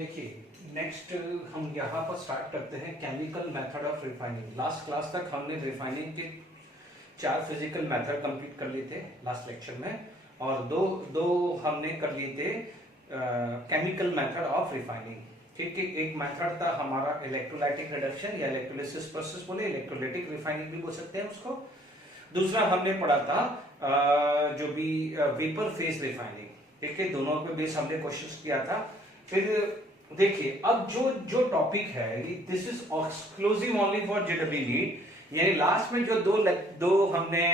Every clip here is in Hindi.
देखिए नेक्स्ट हम यहाँ पर स्टार्ट करते हैं chemical method of refining. Last class तक हमने रिफाइनिंग के 4 फिजिकल मेथड कंप्लीट कर लिए थे लास्ट लेक्चर में, और दो हमने कर लिए थे केमिकल मेथड ऑफ रिफाइनिंग। ठीक है, एक मेथड था हमारा इलेक्ट्रोलाइटिक रिडक्शन या इलेक्ट्रोलिसिस प्रोसेस बोले, इलेक्ट्रोलाइटिक रिफाइनिंग भी बोल सकते हैं उसको। दूसरा हमने पढ़ा था जो भी वेपर फेज रिफाइनिंग। ठीक है, दोनों पे बेस हमने क्वेश्चंस किया था। फिर देखिए अब जो टॉपिक है this is exclusive only for जेडब्ल्यू नीट, यानी लास्ट में जो दो हमने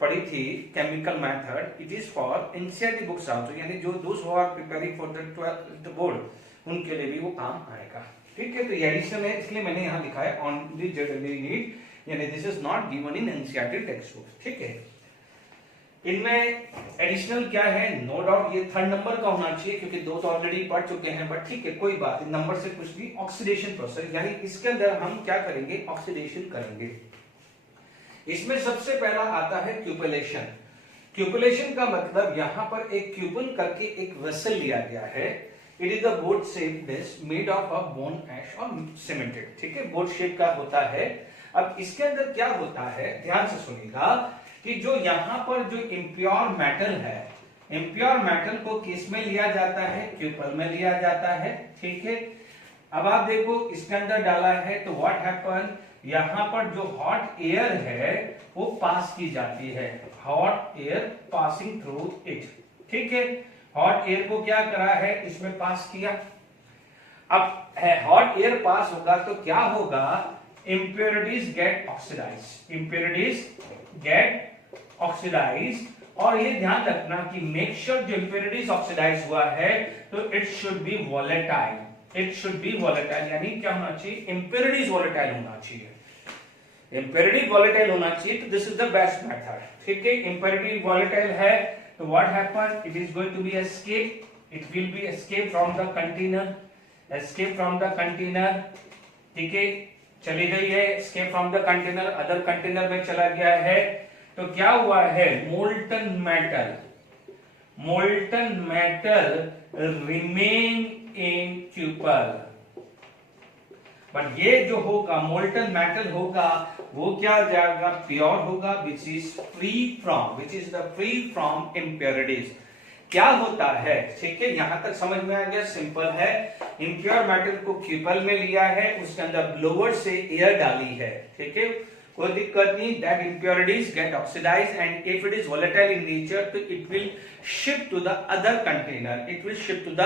पढ़ी थी chemical method, it is for NCERT books also, यानी जो those who are preparing for the 12th board उनके लिए भी वो काम आएगा। ठीक है, तो ये एडिशनल है, इसलिए मैंने यहाँ लिखा है ओनली जेडब्ल्यू नीट, यानी this is not given in NCERT text book. ठीक है, इनमें एडिशनल क्या है, नो डाउट ये 3rd नंबर का होना चाहिए क्योंकि 2 तो ऑलरेडी पढ़ चुके हैं, बट ठीक है कोई बात नहीं, नंबर से कुछ नहीं। ऑक्सीडेशन प्रोसेस, यानी इसके अंदर हम क्या करेंगे, ऑक्सीडेशन करेंगे। इसमें सबसे पहला आता है क्यूपलेशन। क्यूपलेशन का मतलब यहाँ पर एक क्यूपल करके एक वेसल लिया गया है। It is the boat shape dish made of a bone ash और सीमेंटेड। ठीक है, बोट शेप का होता है। अब इसके अंदर क्या होता है, ध्यान से सुनिएगा कि जो यहाँ पर जो इम्प्योर मेटल है, इम्प्योर मेटल को किस में लिया जाता है, क्यूपल में लिया जाता है। ठीक है, अब आप देखो इसके अंदर डाला है तो व्हाट हैपन, यहाँ पर जो हॉट एयर है वो पास की जाती है, hot air passing through it. ठीक है, हॉट एयर को क्या करा है, इसमें पास किया। अब हॉट एयर पास होगा तो क्या होगा, impurities get oxidized, impurities get oxidized। और ये ध्यान रखना कि make sure जो impurities oxidize हुआ है तो it should be volatile, it should be volatile, यानी क्या होना चाहिए, impurities volatile होना चाहिए, impurity volatile होना चाहिए। तो this is the best method। ठीक है, impurity volatile है तो what happen, it is going to be escape, it will be escape from the container, escape from the container। ठीक है, चली गई है, escape from the container, other container में चला गया है तो क्या हुआ है, molten metal remain in cupel. But ये जो होगा मोल्टन मेटल होगा वो क्या हो जाएगा, प्योर होगा, which is free from impurities. क्या होता है, ठीक है, यहां तक समझ में आ गया, सिंपल है। इम्प्योर मेटल को क्यूपल में लिया है, उसके अंदर ब्लोअर से एयर डाली है। ठीक है, कोई दिक्कत नहीं, that impurities get oxidized and if it is volatile in nature तो it will shift to the other container, it will shift to the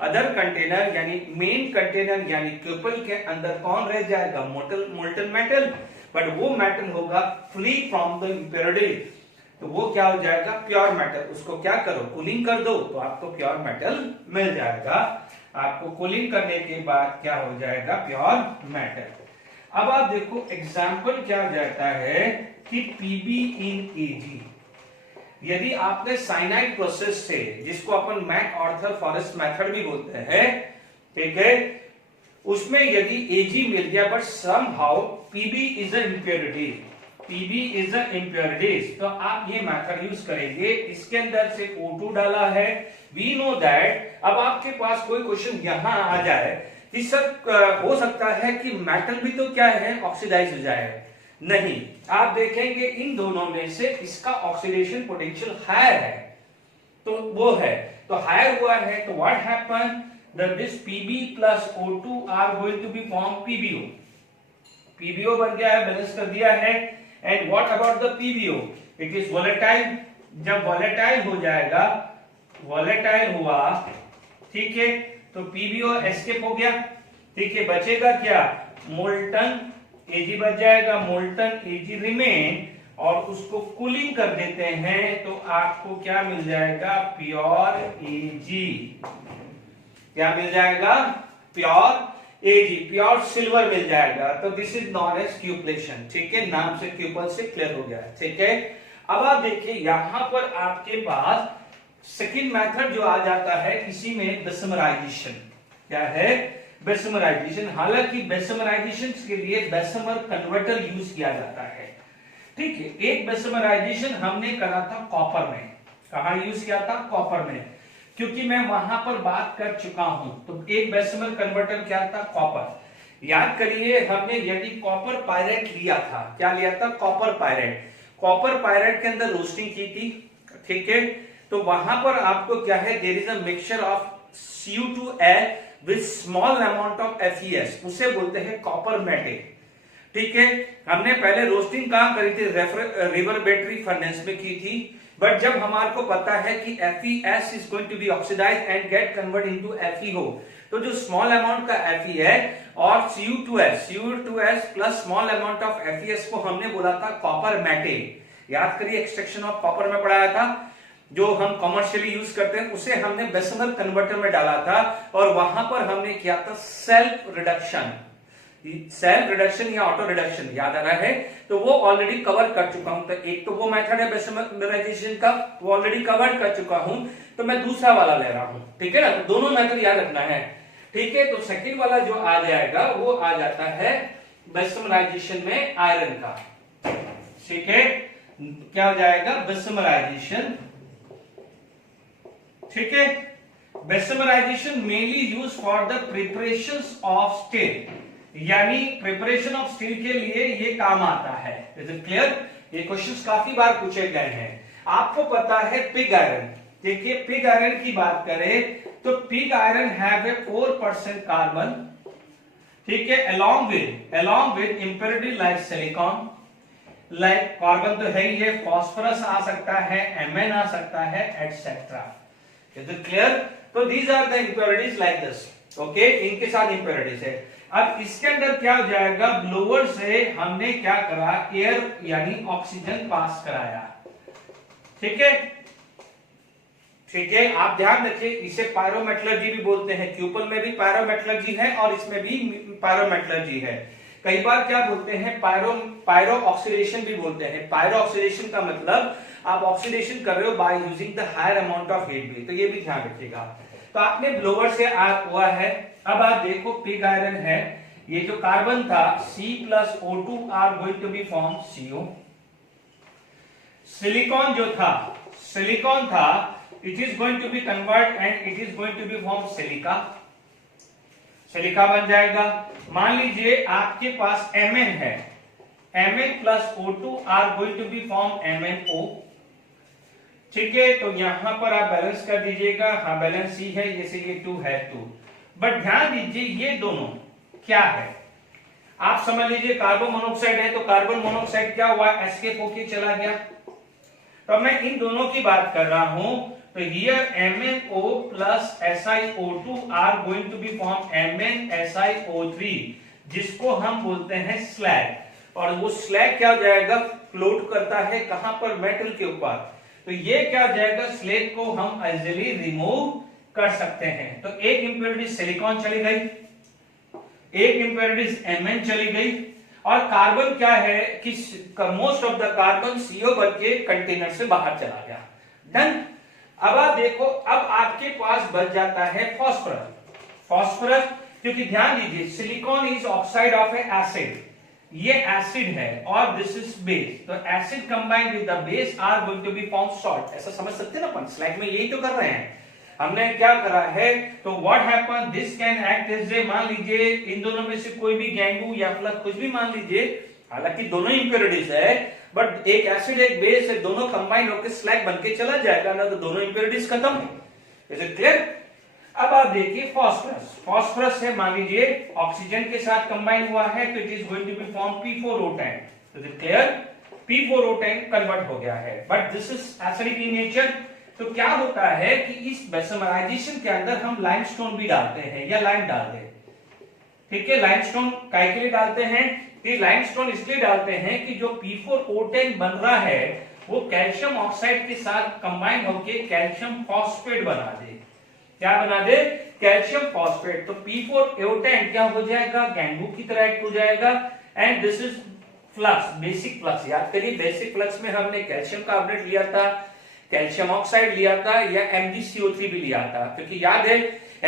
other container, यानी मेन कंटेनर यानी क्यूपल के अंदर कौन रह जाएगा, मोल्टन मेटल, बट वो मेटल होगा फ्री फ्रॉम द इम्प्योरिटीज, तो वो क्या हो जाएगा, प्योर मेटल। उसको क्या करो, कूलिंग कर दो तो आपको प्योर मेटल मिल जाएगा। आपको कूलिंग करने के बाद क्या हो जाएगा, प्योर मेटल। अब आप देखो एग्जाम्पल क्या जाता है कि पीबी इन एजी। यदि आपने साइनाइड प्रोसेस से, जिसको अपन मैक ऑर्थर फॉरेस्ट मेथड भी बोलते हैं, ठीक है, उसमें यदि एजी मिल गया but somehow PB is a impurity, PB is the impurities, तो आप ये मेथड यूज करेंगे। इसके अंदर से O2 डाला है, we know that। अब आपके पास कोई क्वेश्चन यहाँ आ जाए कि सर हो सकता है कि मेटल भी तो क्या है, ऑक्सीडाइज हो जाए। नहीं, आप देखेंगे इन दोनों में से इसका ऑक्सीडेशन पोटेंशियल हायर है, तो वो है, तो हायर हुआ है तो what happen, that this PB plus O2 are going to be form PbO। PbO बन गया है, बैलेंस कर दिया है। And what about the PbO? It is volatile। जब volatile हो जाएगा, volatile हुआ, ठीक है, तो PbO escape हो गया। ठीक है, बचेगा क्या, मोल्टन Ag बच जाएगा, मोल्टन Ag रिमेन, और उसको कूलिंग कर देते हैं तो आपको क्या मिल जाएगा, प्योर Ag। क्या मिल जाएगा, प्योर Ag, प्योर सिल्वर मिल जाएगा। तो दिस इज नॉन एज क्यूपलेशन। ठीक है, नाम से क्यूपल से क्लियर हो गया। ठीक है, अब आप देखिए यहां पर आपके पास सेकंड मेथड जो आ जाता है, इसी में बेसमराइजेशन। क्या है, बेसमराइजेशन। हालांकि बेसमराइजेशन के लिए बेसमर कन्वर्टर यूज किया जाता है। ठीक है, एक बेसमराइजेशन हमने करा था कॉपर में। कहां यूज किया था, कॉपर में। क्योंकि मैं वहां पर बात कर चुका हूं। तो एक बेसिमल कन्वर्टर क्या था, कॉपर। याद करिए हमने यदि कॉपर पायरेट लिया था, क्या लिया था, कॉपर पायरेट। कॉपर पायरेट के अंदर रोस्टिंग की थी, ठीक है। तो वहां पर आपको क्या है, there is a mixture of Cu2Al with small amount of FeS, उसे बोलते हैं कॉपर मेटेट, ठीक है। हमने पहले रोस्टिंग कहां करी थी, रिवर्बरेटरी फर्नेस में की थी। बट जब हमारे को पता है कि FeS is going to be oxidise and get convert into FeO, तो जो स्मॉल अमाउंट का Fe है और Cu2S plus small amount of FeS को हमने बोला था कॉपर मेटेट। याद करिए एक्सट्रैक्शन ऑफ कॉपर में पढ़ाया था, जो हम कमर्शियली यूज करते हैं उसे हमने डेसिमल कन्वर्टर में डाला था और वहां पर हमने किया था सेल्फ रिडक्शन। सेल्फ रिडक्शन या ऑटो रिडक्शन याद आ रहा है, तो वो ऑलरेडी कवर कर चुका हूं। तो एक तो वो मेथड है डेसिमलाइजेशन का, वो ऑलरेडी कवर कर चुका हूं, तो मैं दूसरा वाला ले रहा हूं, ठीक है ना। तो दोनों मेथड याद रखना है, ठीक है। तो सेकंड वाला जो आ जाएगा वो आ जाता है डेसिमलाइजेशन में आयरन का, ठीक है। क्या हो जाएगा, डेसिमलाइजेशन, ठीक है। Decimalization mainly use for the preparation of steel, यानी प्रिपरेशन ऑफ स्टील के लिए ये काम आता है। Is it clear? ये क्वेश्चंस काफी बार पूछे गए हैं। आपको पता है पिग आयरन, देखिए पिग आयरन की बात करें तो pig iron have a 4% carbon, ठीक है, along with impurity like silicon, like carbon तो है ही है, फास्फोरस आ सकता है, Mn आ सकता है, एटसेट्रा। Is it clear? तो these are the impurities like this, okay, इनके साथ इंप्योरिटीज है। अब इसके अंदर क्या हो जाएगा, ब्लोअर से हमने क्या करा, एयर यानी ऑक्सीजन पास कराया, ठीक है, ठीक है। आप ध्यान रखिए, इसे पायरोमेटलर्जी भी बोलते हैं, क्यूपल में भी पायरोमेटलर्जी है और इसमें भी पायरोमेटलर्जी है। कई बार क्या बोलते हैं, पायरो ऑक्सीडेशन भी बोलते हैं। पायरो ऑक्सीडेशन का मतलब आप ऑक्सीडेशन कर रहे हो by using the higher amount of heat भी, तो ये भी ध्यान रखिएगा। तो आपने ब्लोअर से हुआ है। अब आप देखो पिग आयरन है, ये जो कार्बन था C+O2 are going to be form CO। Silicon जो था, सिलिकॉन था, it is going to be convert and it is going to be form silica, silica बन जाएगा। मान लीजिए आपके पास Mn है, Mn+O2 are going to be form MnO, ठीक है। तो यहां पर आप बैलेंस कर दीजिएगा, हाँ बैलेंस ही है, जैसे ये 2 है 2। बट ध्यान दीजिए ये दोनों क्या है, आप समझ लीजिए कार्बन मोनोऑक्साइड है, तो कार्बन मोनोऑक्साइड क्या हुआ, एस्केप होके चला गया। तो मैं इन दोनों की बात कर रहा हूं, तो here MnO plus SiO2 are going to be form MnSiO3, जिसको हम बोलते हैं स्लैग। और वो स्लैग क्या हो जाएगा, फ्लोट करता है कहां पर, मेटल के ऊपर। तो ये क्या हो जाएगा, स्लैग को हम इजीली रिमूव कर सकते हैं। तो एक इंप्योरिटी सिलिकॉन चली गई, एक इंप्योरिटी Mn चली गई, और कार्बन क्या है कि most of the carbon CO बन के कंटेनर से बाहर चला गया। डन। अब आप देखो, अब आपके पास बच जाता है फास्फोरस। फास्फोरस, क्योंकि ध्यान दीजिए silicon is oxide of a acid, ये एसिड है और दिस इज बेस, तो acid combined with the base are going to be form salt. ऐसा समझ सकते हैं ना अपन, स्लाइड में यही तो कर रहे हैं, हमने क्या करा है। तो what happen, this can act as a, मान लीजिए इन दोनों में से कोई भी गैंगू या फ्लक्स कुछ भी मान लीजिए, हालांकि दोनों इंप्योरिटीज है, बट एक एसिड एक बेस है, दोनों कंबाइन होकर स्लैग बन के चला जाएगा ना, तो दोनों इंप्योरिटीज खत्म। Is it clear? अब आप देखिए फास्फोरस, फास्फोरस है, मान लीजिए ऑक्सीजन के साथ कंबाइन हुआ है, तो it is going to be form P4O10। Is it clear? P4O10 convert हो गया है, but this is acidic in nature. तो क्या होता है कि इस डेसिमलाइजेशन के अंदर हम लाइमस्टोन भी डालते हैं या लाइम डाल दें, ठीक है। लाइमस्टोन काहे के लिए डालते हैं, ये लाइमस्टोन इसलिए डालते हैं कि जो P4O10 बन रहा है वो कैल्शियम ऑक्साइड के साथ कंबाइन होकर कैल्शियम फॉस्फेट बना दे। क्या बना दे, कैल्शियम फॉस्फेट। तो P4O10 क्या हो जाएगा, गैंगू की तरह एक्ट हो जाएगा, and this is flux, basic flux. याद करिए बेसिक फ्लक्स में हमने कैल्शियम कार्बोनेट लिया था, कैल्शियम ऑक्साइड लिया था, या MgCO3 भी लिया था, क्योंकि याद है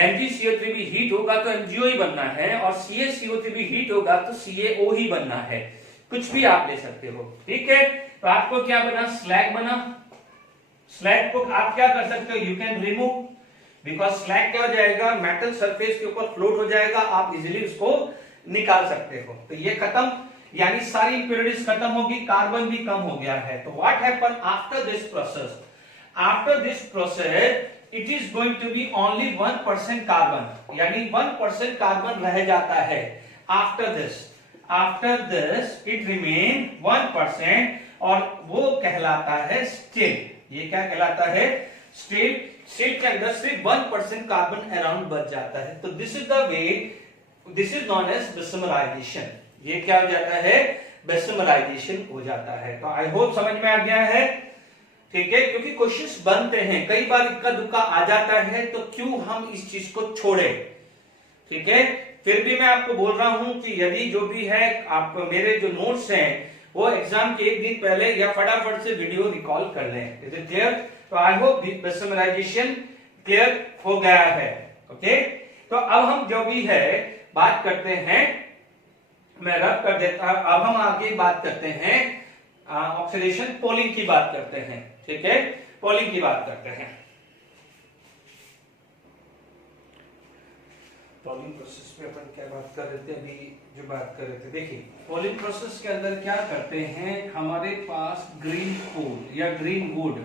MgCO3 भी हीट होगा तो MgO ही बनना है, और CaCO3 भी हीट होगा तो CaO ही बनना है। कुछ भी आप ले सकते हो, ठीक है। तो आपको क्या बना, स्लैग बना। स्लैग को आप क्या कर सकते हो, you can remove. Because slag क्या हो जाएगा, मेटल सरफेस के ऊपर फ्लोट हो जाएगा, आप इजीली उसको निकाल सकते हो। तो ये खत्म, यानी सारी इंप्योरिटीज खत्म होगी, कार्बन भी कम हो गया है। तो what happen after this process, after this process it is going to be only 1% carbon, यानी 1% कार्बन रह जाता है। आफ्टर दिस इट रिमेन 1%, और वो कहलाता है स्टिल। ये क्या कहलाता है, स्टिल। स्टिल के अंदर सिर्फ 1% कार्बन अराउंड बच जाता है। तो this is the way, this is known as bessemerisation. ये क्या हो जाता है, बेसमराइजेशन हो जाता है। तो आई होप समझ में आ गया है, ठीक है। क्योंकि क्वेश्चंस बनते हैं, कई बार इक्का दुक्का आ जाता है, तो क्यों हम इस चीज को छोड़े, ठीक है। फिर भी मैं आपको बोल रहा हूं कि यदि जो भी है, आप मेरे जो नोट्स हैं वो एग्जाम के एक दिन पहले या फटाफट से वीडियो रिकॉल कर लें। Is it clear? तो आई होप बेसमराइजेशन क्लियर हो गया है, ओके। तो अब हम जो भी है बात करते हैं, मैं रब कर देता हूं। अब हम आगे बात करते हैं ऑक्सीडेशन, पोलिंग की बात करते हैं, ठीक है। पोलिंग की बात करते हैं। पोलिंग प्रोसेस पे अपन क्या बात कर रहे थे, अभी जो बात कर रहे थे, देखिए पोलिंग प्रोसेस के अंदर क्या करते हैं, हमारे पास ग्रीन कोल या ग्रीन वुड,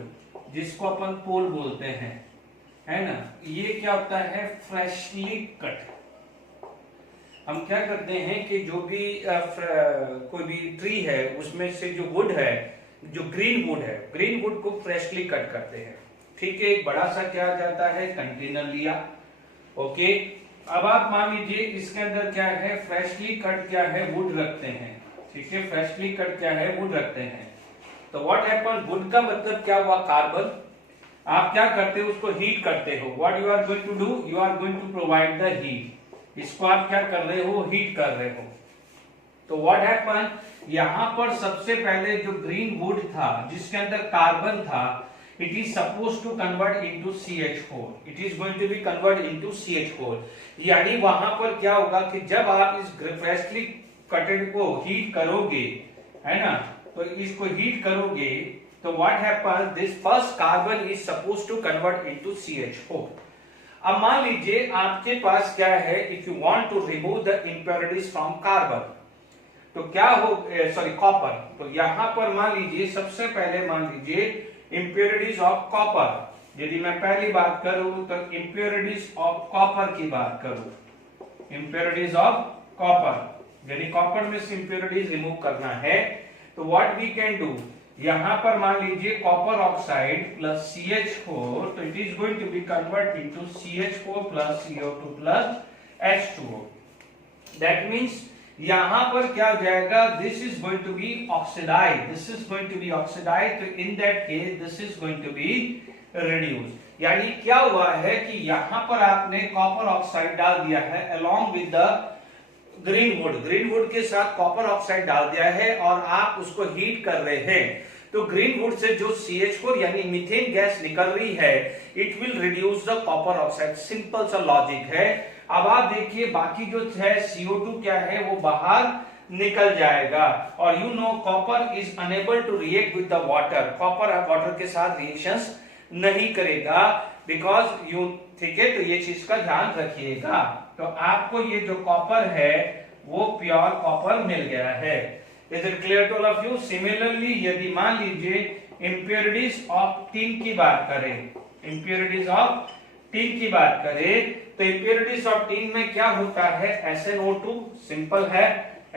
जिसको अपन पोल बोलते हैं, है ना, ये क्या होता है, फ्रेशली कट। हम क्या करते हैं कि जो भी कोई भी ट्री है उसमें से जो वुड है, जो ग्रीन वुड है, ग्रीन वुड को फ्रेशली कट करते हैं, ठीक है। एक बड़ा सा क्या जाता है, कंटेनर लिया, ओके। अब आप मान लीजिए इसके अंदर क्या है, फ्रेशली कट क्या है, वुड रखते हैं, ठीक है। फ्रेशली कट क्या है, वुड रखते हैं। तो व्हाट हैपन, वुड का मतलब क्या हुआ, कार्बन। आप क्या करते हो, उसको हीट करते हो। What you are going to do, you are going to provide the heat. इसको आप क्या कर रहे हो, हीट कर रहे हो। तो व्हाट हैपन, यहां पर सबसे पहले जो ग्रीन वुड था जिसके अंदर कार्बन था, it is supposed to convert into CH4, it is going to be convert into CH4। यानी वहां पर क्या होगा कि जब आप इस फ्रेशली कटेड को हीट करोगे, है ना, तो इसको हीट करोगे, तो what happen, this first carbon is supposed to convert into CH4। अब मान लीजिए आपके पास क्या है, if you want to remove the impurities from carbon, तो क्या हो, सॉरी कॉपर, तो यहां पर मान लीजिए सबसे पहले मान लीजिए इंप्योरिटीज ऑफ कॉपर। यदि मैं पहली बात करूं तो इंप्योरिटीज ऑफ कॉपर की बात करूं, इंप्योरिटीज ऑफ कॉपर, यदि कॉपर में से इंप्योरिटीज रिमूव करना है, तो व्हाट वी कैन डू, यहां पर मान लीजिए कॉपर ऑक्साइड प्लस CH4, तो it is going to be convert into CH4 plus CO2 plus H2O। That means यहां पर क्या हो जाएगा, this is going to be oxidise, this is going to be oxidise, तो in that case this is going to be reduce. यानी क्या हुआ है कि यहां पर आपने कॉपर ऑक्साइड डाल दिया है along with the green would, green would के साथ कॉपर ऑक्साइड डाल दिया है और आप उसको हीट कर रहे हैं। तो ग्रीन वुड से जो CH4 यानी मीथेन गैस निकल रही है, it will reduce the copper oxide. Simple सा लॉजिक है। अब आप देखिए बाकी जो है CO2 क्या है, वो बाहर निकल जाएगा। और you know copper is unable to react with the water, copper water के साथ रिएक्शंस नहीं करेगा, बिकॉज यू, ठीक है। तो ये चीज का ध्यान रखिएगा। तो आपको ये जो कॉपर है वो प्योर कॉपर मिल गया है। Is it clear to all of you? Similarly यदि मान लीजिए इंप्योरिटीज ऑफ टिन की बात करें, इंप्योरिटीज ऑफ टिन की बात करें, तो इंप्योरिटीज ऑफ टिन में क्या होता है, SnO2, सिंपल है,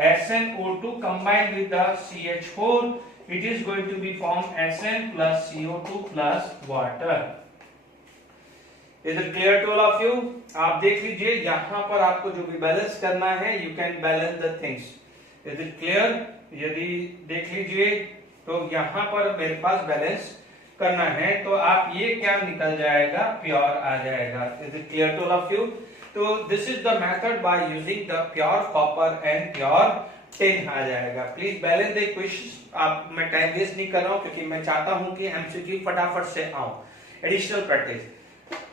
SnO2 combined with the CH4, it is going to be formed Sn plus CO2 plus water। Is it clear to all of you? आप देख लीजिए यहां पर आपको जो भी बैलेंस करना है, you can balance the things। Is it clear? यदि देख लीजिए तो यहां पर मेरे पास बैलेंस करना है, तो आप ये क्या निकल जाएगा, प्योर आ जाएगा। Is it clear to all of you? तो this is the method by using the pure copper and pure tin आ जाएगा। Please balance the question. आप, मैं टाइम वेस्ट नहीं कर रहा हूं क्योंकि मैं चाहता हूं कि MCQ फटाफट से आओ, एडिशनल प्रैक्टिस।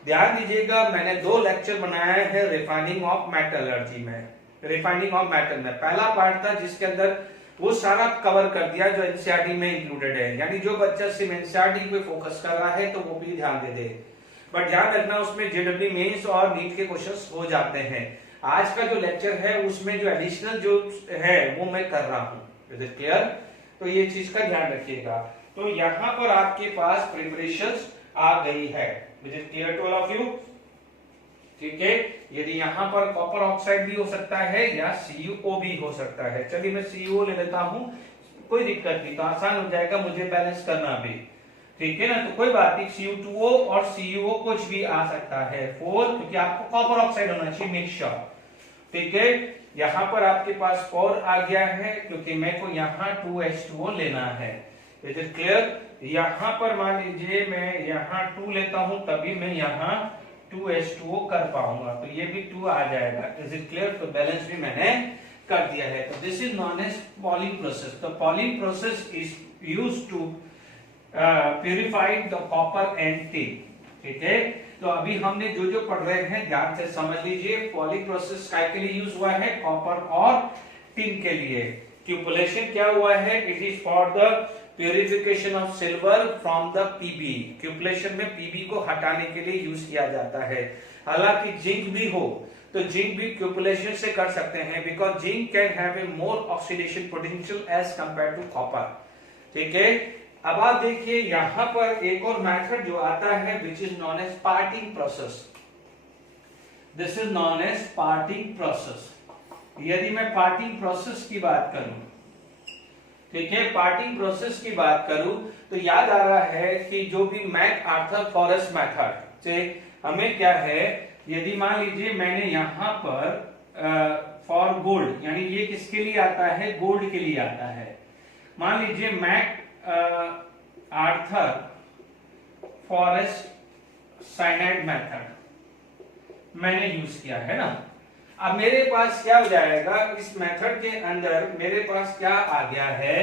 ध्यान दीजिएगा, मैंने 2 लेक्चर बनाए हैं रिफाइनिंग ऑफ मेटलर्जी में, रिफाइनिंग ऑफ मेटल में। पहला पार्ट था जिसके अंदर वो सारा कवर कर दिया जो NCERT में इंक्लूडेड है, यानी जो बच्चा सिर्फ NCERT पे फोकस कर रहा है तो वो भी ध्यान दे दे। बट ध्यान रखना उसमें जेडब्ल्यू मेंस और नीट के क्वेश्चंस हो जाते हैं। आज का जो लेक्चर है उसमें जो एडिशनल जो है वो मैं कर रहा हूं। Is it clear? तो ये चीज का ध्यान रखिएगा। तो यहाँ पर आपके पास प्रिपरेशंस आ गई है। Is it clear to all of you? ठीक है, यदि यहाँ पर कॉपर ऑक्साइड भी हो सकता है या CuO भी हो सकता है। चलिए मैं CuO ले लेता हूँ, कोई दिक्कत नहीं, तो आसान हो जाएगा मुझे बैलेंस करना भी। ठीक है ना, तो कोई बात नहीं, Cu2O और CuO कुछ भी आ सकता है 4, क्योंकि आपको कॉपर ऑक्साइड होना चाहिए मिक्सचर। ठीक है, यहाँ पर आपके पास 4 आ गया है क्योंकि मेरे को यहाँ 2H2O लेना है। Is it clear? यहाँ पर मान लीजिए मैं यहाँ 2 लेता हूं तभी मैं यहाँ 2H2O कर पाऊंगा, तो ये भी 2 आ जाएगा। Is it clear? तो बैलेंस भी मैंने कर दिया है। तो this is known as poling process. The poling process is used to purify the copper and tin. ठीक है, तो अभी हमने जो जो पढ़ रहे हैं ध्यान से समझ लीजिए। पॉलिंग प्रोसेस काय के लिए यूज हुआ है? कॉपर और टिन के लिए। क्यूपुलेशन क्या हुआ है? It is for the purification of silver from the PB. Cupellation में पीबी को हटाने के लिए यूज किया जाता है। हालांकि जिंक भी हो तो जिंक भी क्यूपुलेशन से कर सकते हैं, because zinc can have a more oxidation potential as compare to copper. ठीक है, अब आप देखिए यहां पर एक और मेथड जो आता है which is known as parting process. This is known as parting process. यदि मैं पार्टिंग प्रोसेस की बात करूं, ठीक है, पार्टिंग प्रोसेस की बात करूं तो याद आ रहा है कि जो भी मैकआर्थर फॉरेस्ट मेथड से हमें क्या है, यदि मान लीजिए मैंने यहां पर फॉर गोल्ड, यानी ये किसके लिए आता है? गोल्ड के लिए आता है। मान लीजिए MacArthur Forrest cyanide method मैंने यूज किया है ना। अब मेरे पास क्या हो जाएगा, इस मेथड के अंदर मेरे पास क्या आ गया है?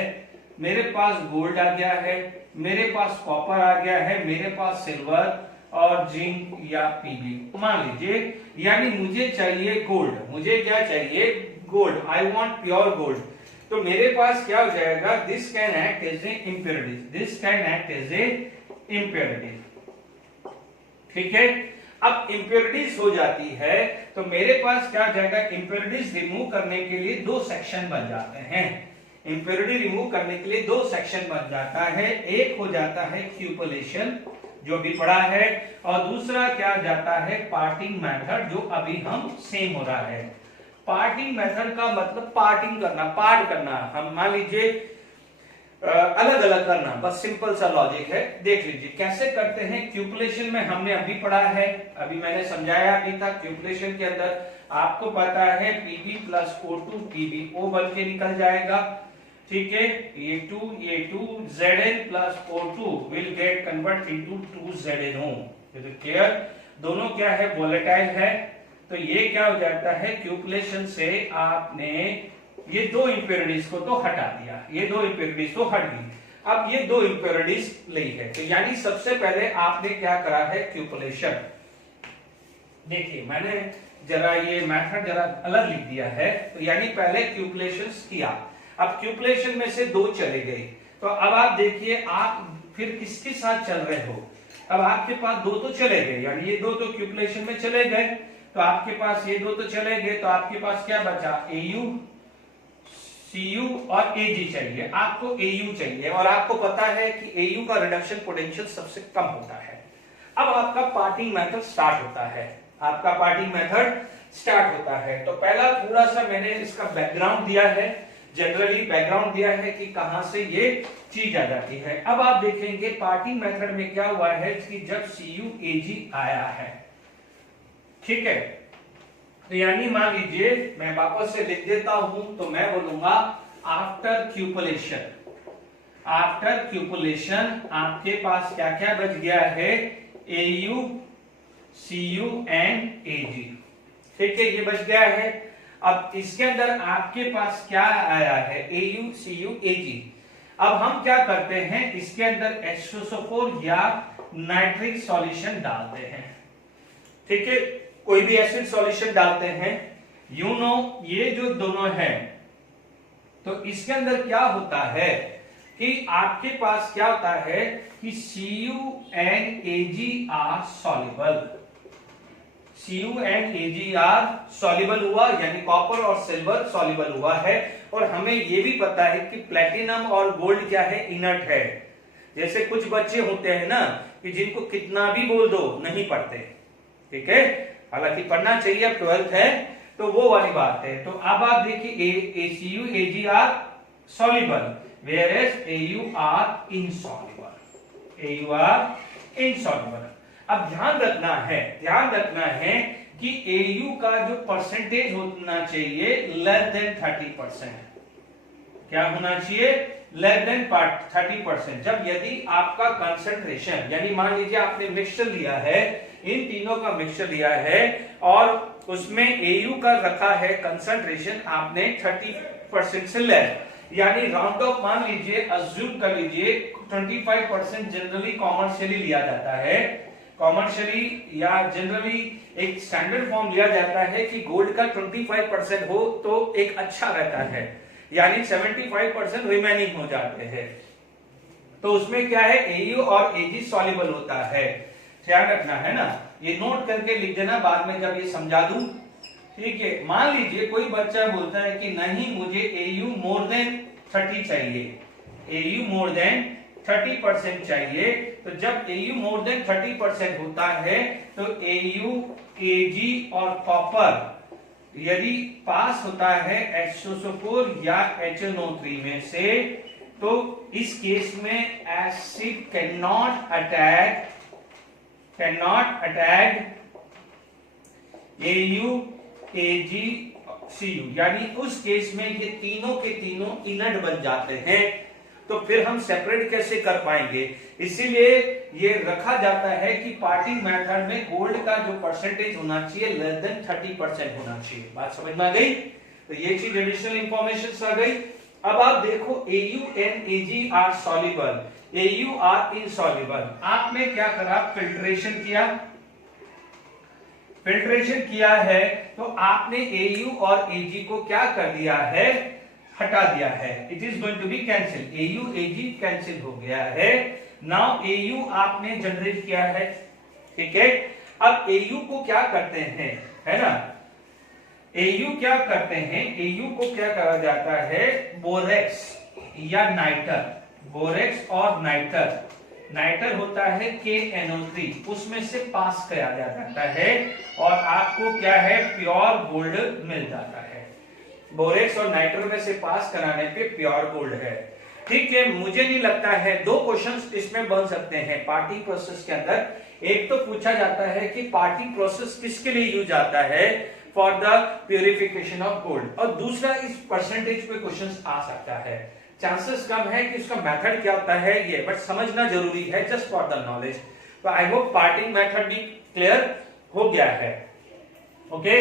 मेरे पास गोल्ड आ गया है, मेरे पास कॉपर आ गया है, मेरे पास सिल्वर और जिंक या पीबी मान लीजिए। यानी मुझे चाहिए गोल्ड, मुझे क्या चाहिए? Gold. I want pure gold. तो मेरे पास क्या हो जाएगा? This can act as a impurities, this can act as a impurities. ठीक है, अब इम्प्योरिटीज हो जाती है तो मेरे पास क्या हो जाएगा? इम्प्योरिटीज रिमूव करने के लिए 2 सेक्शन बन जाते हैं। इम्प्योरिटी रिमूव करने के लिए 2 सेक्शन बन जाता है। एक हो जाता है क्यूपुलेशन, जो भी पढ़ा है, और दूसरा क्या जाता है? पार्टिंग मेथड, जो अभी हम सेम हो रहा है। पार्टिंग मेथड का मतलब पार्टिंग करना, पार्ट करना। हम मान लीजिए अलग अलग करना, बस सिंपल सा लॉजिक है। देख लीजिए कैसे करते हैं। क्यूपुलेशन में हमने अभी पढ़ा है, अभी मैंने समझाया भी था। क्यूपुलेशन के अंदर आपको पता है Pb प्लस O2 PbO बन के निकल जाएगा। ठीक है, ये 2 Zn plus O2 will get convert into 2ZnO। Clear? दोनों क्या है? वोलेटाइल है। तो ये क्या हो जाता है? क्यूपुलेशन से आपने ये 2 इंप्योरिटीज को तो हटा दिया, ये 2 इंप्योरिटीज तो हट गई। अब ये 2 इंप्योरिटीज ली है, तो यानी सबसे पहले आपने क्या करा है? क्यूपुलेशन। देखिए मैंने जरा ये मेथड जरा अलग लिख दिया है। तो यानी पहले क्यूपुलेशन किया, अब क्यूपुलेशन में से 2 चले गए। तो अब आप देखिए आप फिर किसके साथ चल रहे हो? अब आपके पास 2 तो चले गए, यानी ये 2 तो क्यूपुलेशन में चले गए, तो आपके पास ये 2 तो चले गए, तो आपके पास क्या बचा? Au, Cu और Ag चाहिए। आपको Au चाहिए और आपको पता है कि Au का रिडक्शन पोटेंशियल सबसे कम होता है। अब आपका पार्टिंग मेथड स्टार्ट होता है, आपका पार्टिंग मेथड स्टार्ट होता है। तो पहला थोड़ा सा मैंने इसका बैकग्राउंड दिया है, जनरली बैकग्राउंड दिया है कि कहां से ये चीज आ जाती है। अब आप देखेंगे पार्टिंग मेथड में क्या हुआ है कि जब CuAg आया है, ठीक है, तो यानी मान लीजिए मैं वापस से लिख देता हूं, तो मैं बोलूंगा आफ्टर क्यूपुलेशन। आफ्टर क्यूपुलेशन आपके पास क्या क्या बच गया है? Au, Cu and Ag। ठीक है, ये बच गया है। अब इसके अंदर आपके पास क्या आया है? Au, Cu, Ag। अब हम क्या करते हैं? इसके अंदर H2SO4 या नाइट्रिक सॉल्यूशन डालते हैं। ठीक है, कोई भी एसिड सॉल्यूशन डालते हैं। यू नो ये जो दोनों है, तो इसके अंदर क्या होता है? कि आपके पास क्या होता है कि CuNAg are soluble, CuNAg are soluble हुआ, यानी कॉपर और सिल्वर सॉल्युबल हुआ है। और हमें यह भी पता है कि प्लेटिनम और गोल्ड क्या है, इनर्ट है। जैसे कुछ बच्चे होते हैं ना कि जिनको कितना भी बोल दो नहीं पढ़ते, ठीक है, हालांकि पढ़ना चाहिए, अब 12th है तो वो वाली बात है। तो अब आप देखिए CuAg are soluble whereas Au are insoluble, Au are insoluble। अब ध्यान रखना है कि Au का जो परसेंटेज होना चाहिए लेस देन 30%। क्या होना चाहिए, लेस देन 30%। जब यदि आपका कंसंट्रेशन, यानी मान लीजिए आपने मिक्सचर लिया है, इन तीनों का मिक्सचर लिया है और उसमें Au का रखा है कंसंट्रेशन आपने 30% से लेस, यानी राउंड ऑफ मान लीजिए, अज्यूम कर लीजिए 25% जनरली कॉमर्शियली लिया जाता है, कॉमर्शियली या जनरली एक स्टैंडर्ड फॉर्म लिया जाता है कि गोल्ड का 25% हो तो एक अच्छा रहता है, यानी 75% रिमेनिंग हो जाते हैं। तो उसमें क्या है, Au और Ag सॉल्युबल होता है, ध्यान रखना है ना, ये नोट करके लिख देना, बाद में जब ये समझा दूं, ठीक है। मान लीजिए कोई बच्चा बोलता है कि नहीं मुझे Au मोर देन 30 चाहिए, Au मोर देन 30% चाहिए। तो जब Au मोर देन 30% होता है तो Au, Ag और कॉपर यदि पास होता है H2SO4 या HNO3 में से, तो इस केस में acid can not attack Au, Ag, Cu, यानी उस केस में ये तीनों के तीनों इनर्ट बन जाते हैं। तो फिर हम सेपरेट कैसे कर पाएंगे, इसीलिए ये रखा जाता है कि पार्टिंग मेथड में गोल्ड का जो परसेंटेज होना चाहिए लेस देन 30% होना चाहिए। बात समझ में आ गई, तो ये चीज एडिशनल इंफॉर्मेशन आ गई। अब आप देखो AuNAg are soluble, Au are insoluble. आपने क्या करा, फिल्ट्रेशन किया है, तो आपने Au और Ag को क्या कर दिया है, हटा दिया है। It is going to be cancel, Au Ag cancel हो गया है। नाउ Au आपने जनरेट किया है, ठीक है। अब Au को क्या करते हैं, है ना, Au क्या करते हैं, Au को क्या कहा जाता है, बोरेक्स या नाइटर, बोरेक्स और नाइटर होता है KNO3, उसमें से पास किया जाता है और आपको क्या है, प्योर गोल्ड मिल जाता है। बोरेक्स और नाइटर में से पास कराने पे प्योर गोल्ड है, ठीक है। मुझे नहीं लगता है, दो क्वेश्चंस इसमें बन सकते हैं पार्टिंग प्रोसेस के अंदर। एक तो पूछा जाता है कि पार्टिंग प्रोसेस किसके लिए यूज आता है, for the purification of gold, और दूसरा इस परसेंटेज पे क्वेश्चंस आ सकता है। चांसेस कम है कि उसका मेथड क्या होता है ये, बट समझना जरूरी है जस्ट फॉर द नॉलेज। तो आई होप पार्टिंग मेथड भी क्लियर हो गया है, ओके।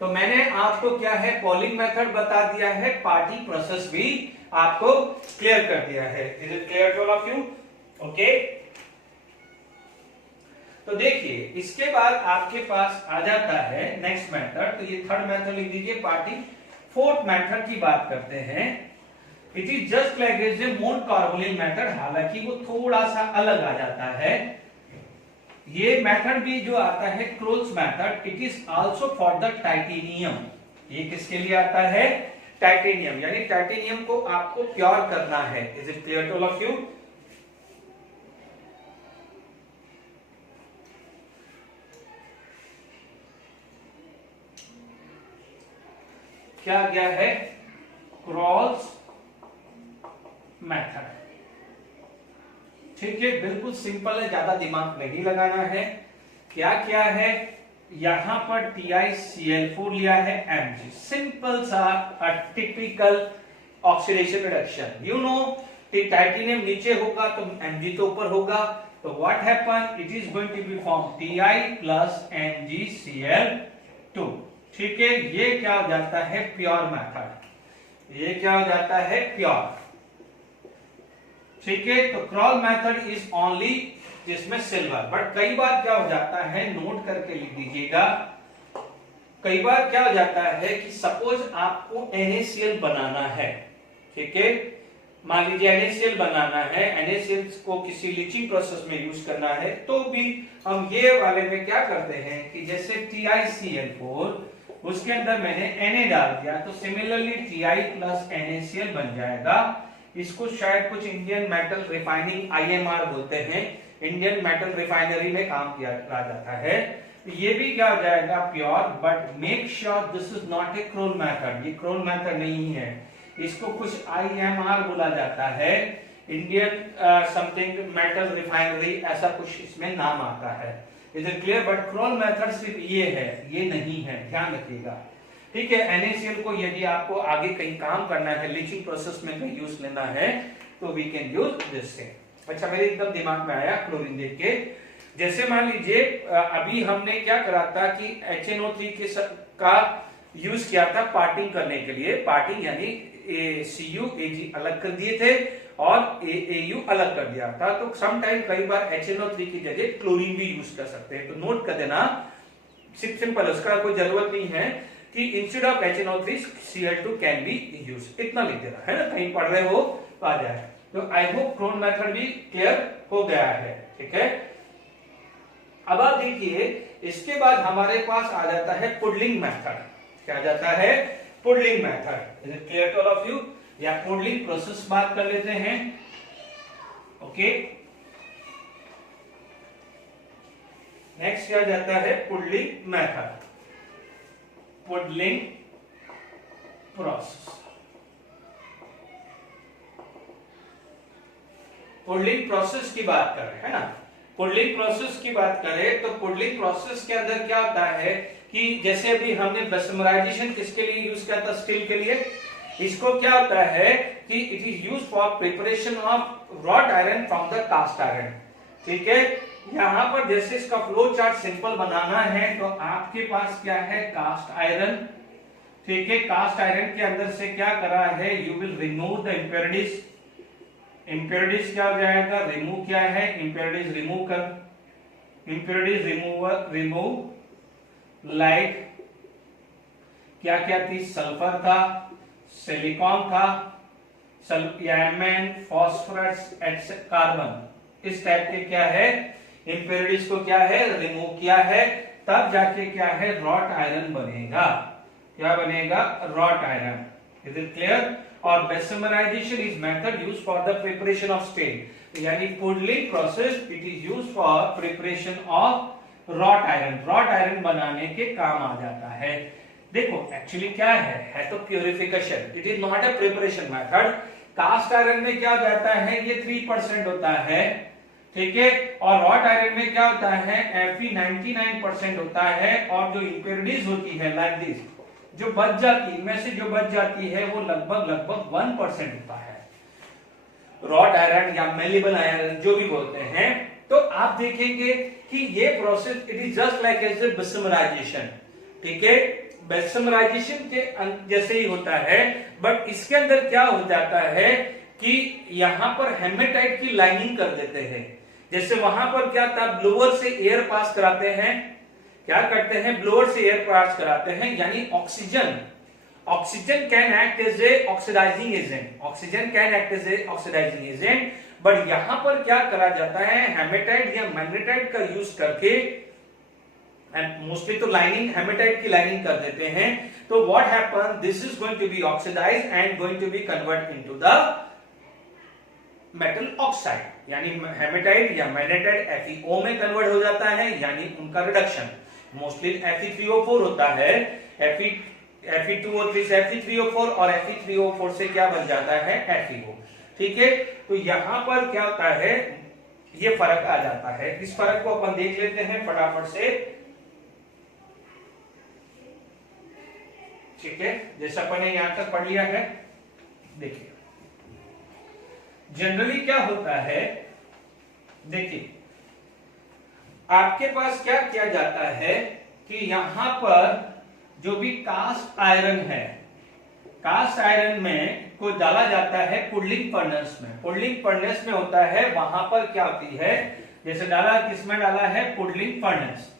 तो मैंने आपको क्या है, पॉलिंग मेथड बता दिया है, पार्टिंग प्रोसेस भी आपको क्लियर कर दिया है। Is it clear to all of you, okay. तो देखिए इसके बाद आपके पास आ जाता है नेक्स्ट मेथड, तो ये थर्ड मेथड लिख दीजिए, पार्टिंग। फोर्थ मेथड की बात करते हैं, it is just like is a monocarbonyl method, हालांकि वो थोड़ा सा अलग आ जाता है। ये मेथड भी जो आता है Kroll's method, it is also for the titanium. ये किसके लिए आता है, टाइटेनियम, यानी टाइटेनियम को आपको प्योर करना है। Is it clear to all of you, क्या गया है, क्रॉल्स मेथड, ठीक है, बिल्कुल सिंपल है, ज्यादा दिमाग नहीं लगाना है। क्या क्या है, यहां पर TiCl4 लिया है, Mg, सिंपल सा typical oxidation reduction. You know titanium नीचे होगा तो Mg तो ऊपर होगा, तो what happen, it is going to be form Ti plus MgCl2, ठीक है। ये क्या हो जाता है, प्योर मेथड, ये क्या हो जाता है, प्योर, ठीक है। तो क्रॉल मेथड इज ओनली जिसमें सिल्वर, बट कई बार क्या हो जाता है, नोट करके लिख दीजिएगा, कई बार क्या हो जाता है कि सपोज आपको NaCl बनाना है, ठीक है, मान लीजिए NaCl बनाना है, NaCl को किसी लीचिंग प्रोसेस में यूज करना है, तो भी हम ये वाले में क्या करते हैं कि जैसे TiCl4 उसके अंदर मैंने Na डाल दिया, तो सिमिलरली Ti प्लस NaCl बन जाएगा। इसको शायद कुछ इंडियन मेटल रिफाइनिंग IMR बोलते हैं, इंडियन मेटल रिफाइनरी में काम किया जाता है। ये भी क्या हो जाएगा pure, but make sure this is not A crawl method, ये क्रोल मेथड नहीं है, इसको कुछ IMR बोला जाता है, इंडियन समथिंग मेटल रिफाइनरी, ऐसा कुछ इसमें नाम आता है। Is it clear? But crawl method सिर्फ ये है, ये नहीं है, ध्यान रखिएगा। ठीक है, NaCl को यदि आपको आगे कहीं काम करना है, लीचिंग प्रोसेस में कहीं यूज लेना है, तो वी कैन यूज दिस से। अच्छा, मेरे एकदम दिमाग में आया क्लोरीन देख के, जैसे मान लीजिए अभी हमने क्या करा था कि HNO3 का यूज किया था पार्टिंग करने के लिए, पार्टिंग यानी Cu Ag अलग कर दिए थे और Au अलग कर दिया था, तो सम टाइम कई बार HNO3 की जगह क्लोरीन भी यूज कर सकते हैं, तो नोट कर देना, सिंपल, उसका कोई जरूरत नहीं है कि instead of HNO3 Cl2 can be use, इतना लिख देना है ना, कहीं पढ़ रहे हो तो आ जाए। तो आई होप क्रोन मेथड भी क्लियर हो गया है। ठीक है, अब आप देखिए इसके बाद हमारे पास आ जाता है पुडलिंग मेथड। क्या आ जाता है? Puddling method. Is it clear to all of you? या पुडलिंग प्रोसेस बात कर लेते हैं। ओके, नेक्स्ट क्या जाता है? Puddling method, puddling process. Puddling process की बात कर रहे हैं, है ना? पुडलिंग प्रोसेस की बात करें तो पुडलिंग प्रोसेस के अंदर क्या होता है कि जैसे अभी हमने मेसमराइजेशन किसके लिए यूज किया था? स्टील के लिए। इसको क्या होता है कि it is use for preparation of wrought iron from the cast iron. ठीक है, यहां पर जैसे इसका फ्लो चार्ट सिंपल बनाना है तो आपके पास क्या है? Cast iron. ठीक है, कास्ट आयरन के अंदर से क्या करा है? You will remove the impurities. Impurities क्या हो जाएगा? रिमूव क्या है? इम्प्योरिटीज रिमूव कर, इम्प्योरिटीज रिमूव लाइक क्या क्या थी? सल्फर था, सिलिकॉन था, एमएन, फॉस्फोरस, कार्बन, इस टाइप के क्या है? इम्प्योरिटीज को क्या है? रिमूव किया है, तब जाके क्या है? रॉट आयरन बनेगा। क्या बनेगा? Wrought iron. Is it clear? और bessemerisation is method used for the preparation of steel, यानी puddling process it is used for preparation of wrought iron. Wrought iron बनाने के काम आ जाता है। देखो एक्चुअली क्या है तो purification, it is not a preparation method. Cast iron में क्या हो जाता है? ये 3% होता है। ठीक है, और रॉट आयरन में क्या होता है? Fe 99% होता है, और जो इम्प्योरिटीज होती है लाइक दिस, जो बच जाती, इनमें से जो बच जाती है वो लगभग 1% होता है। रॉट आयरन या मेलेबल आयरन जो भी बोलते हैं। तो आप देखेंगे कि ये process it is just like as a bessemerisation. ठीक है, मेसमराइजेशन के जैसे ही होता है, बट इसके अंदर क्या हो जाता है कि यहां पर हेमेटाइट की लाइनिंग कर देते हैं। जैसे वहां पर क्या था? ब्लोअर से एयर पास कराते हैं। क्या करते हैं? ब्लोअर से एयर पास कराते हैं, यानी oxygen can act as a oxidising agent, oxygen can act as a oxidising agent. But यहां पर क्या करा जाता है? हेमेटाइट या मैग्नेटाइट का यूज करके, मोस्टली तो लाइनिंग, हेमेटाइट की लाइनिंग कर देते हैं। तो what happen? This is going to be oxidised and going to be convert into the metal oxide, यानी हेमेटाइट या मैग्नेटाइट FeO में कन्वर्ट हो जाता है, यानी उनका रिडक्शन। मोस्टली Fe3O4 होता है, Fe2O3 से Fe3O4 और Fe3O4 से क्या बन जाता है? FeO। ठीक है, तो यहां पर क्या होता है? ये फर्क आ जाता है। इस फर्क को अपन देख लेते हैं फटाफट से। ठीक है, जैसा अपन ने यहां तक पढ़ लिया है, देखिए जनरली क्या होता है, देखिए आपके पास क्या किया जाता है कि यहां पर जो भी कास्ट आयरन है, कास्ट आयरन में को डाला जाता है पुडलिंग फर्नेस में। पुडलिंग फर्नेस में होता है, वहां पर क्या होती है? जैसे डाला, किसमें डाला है? Puddling furnace.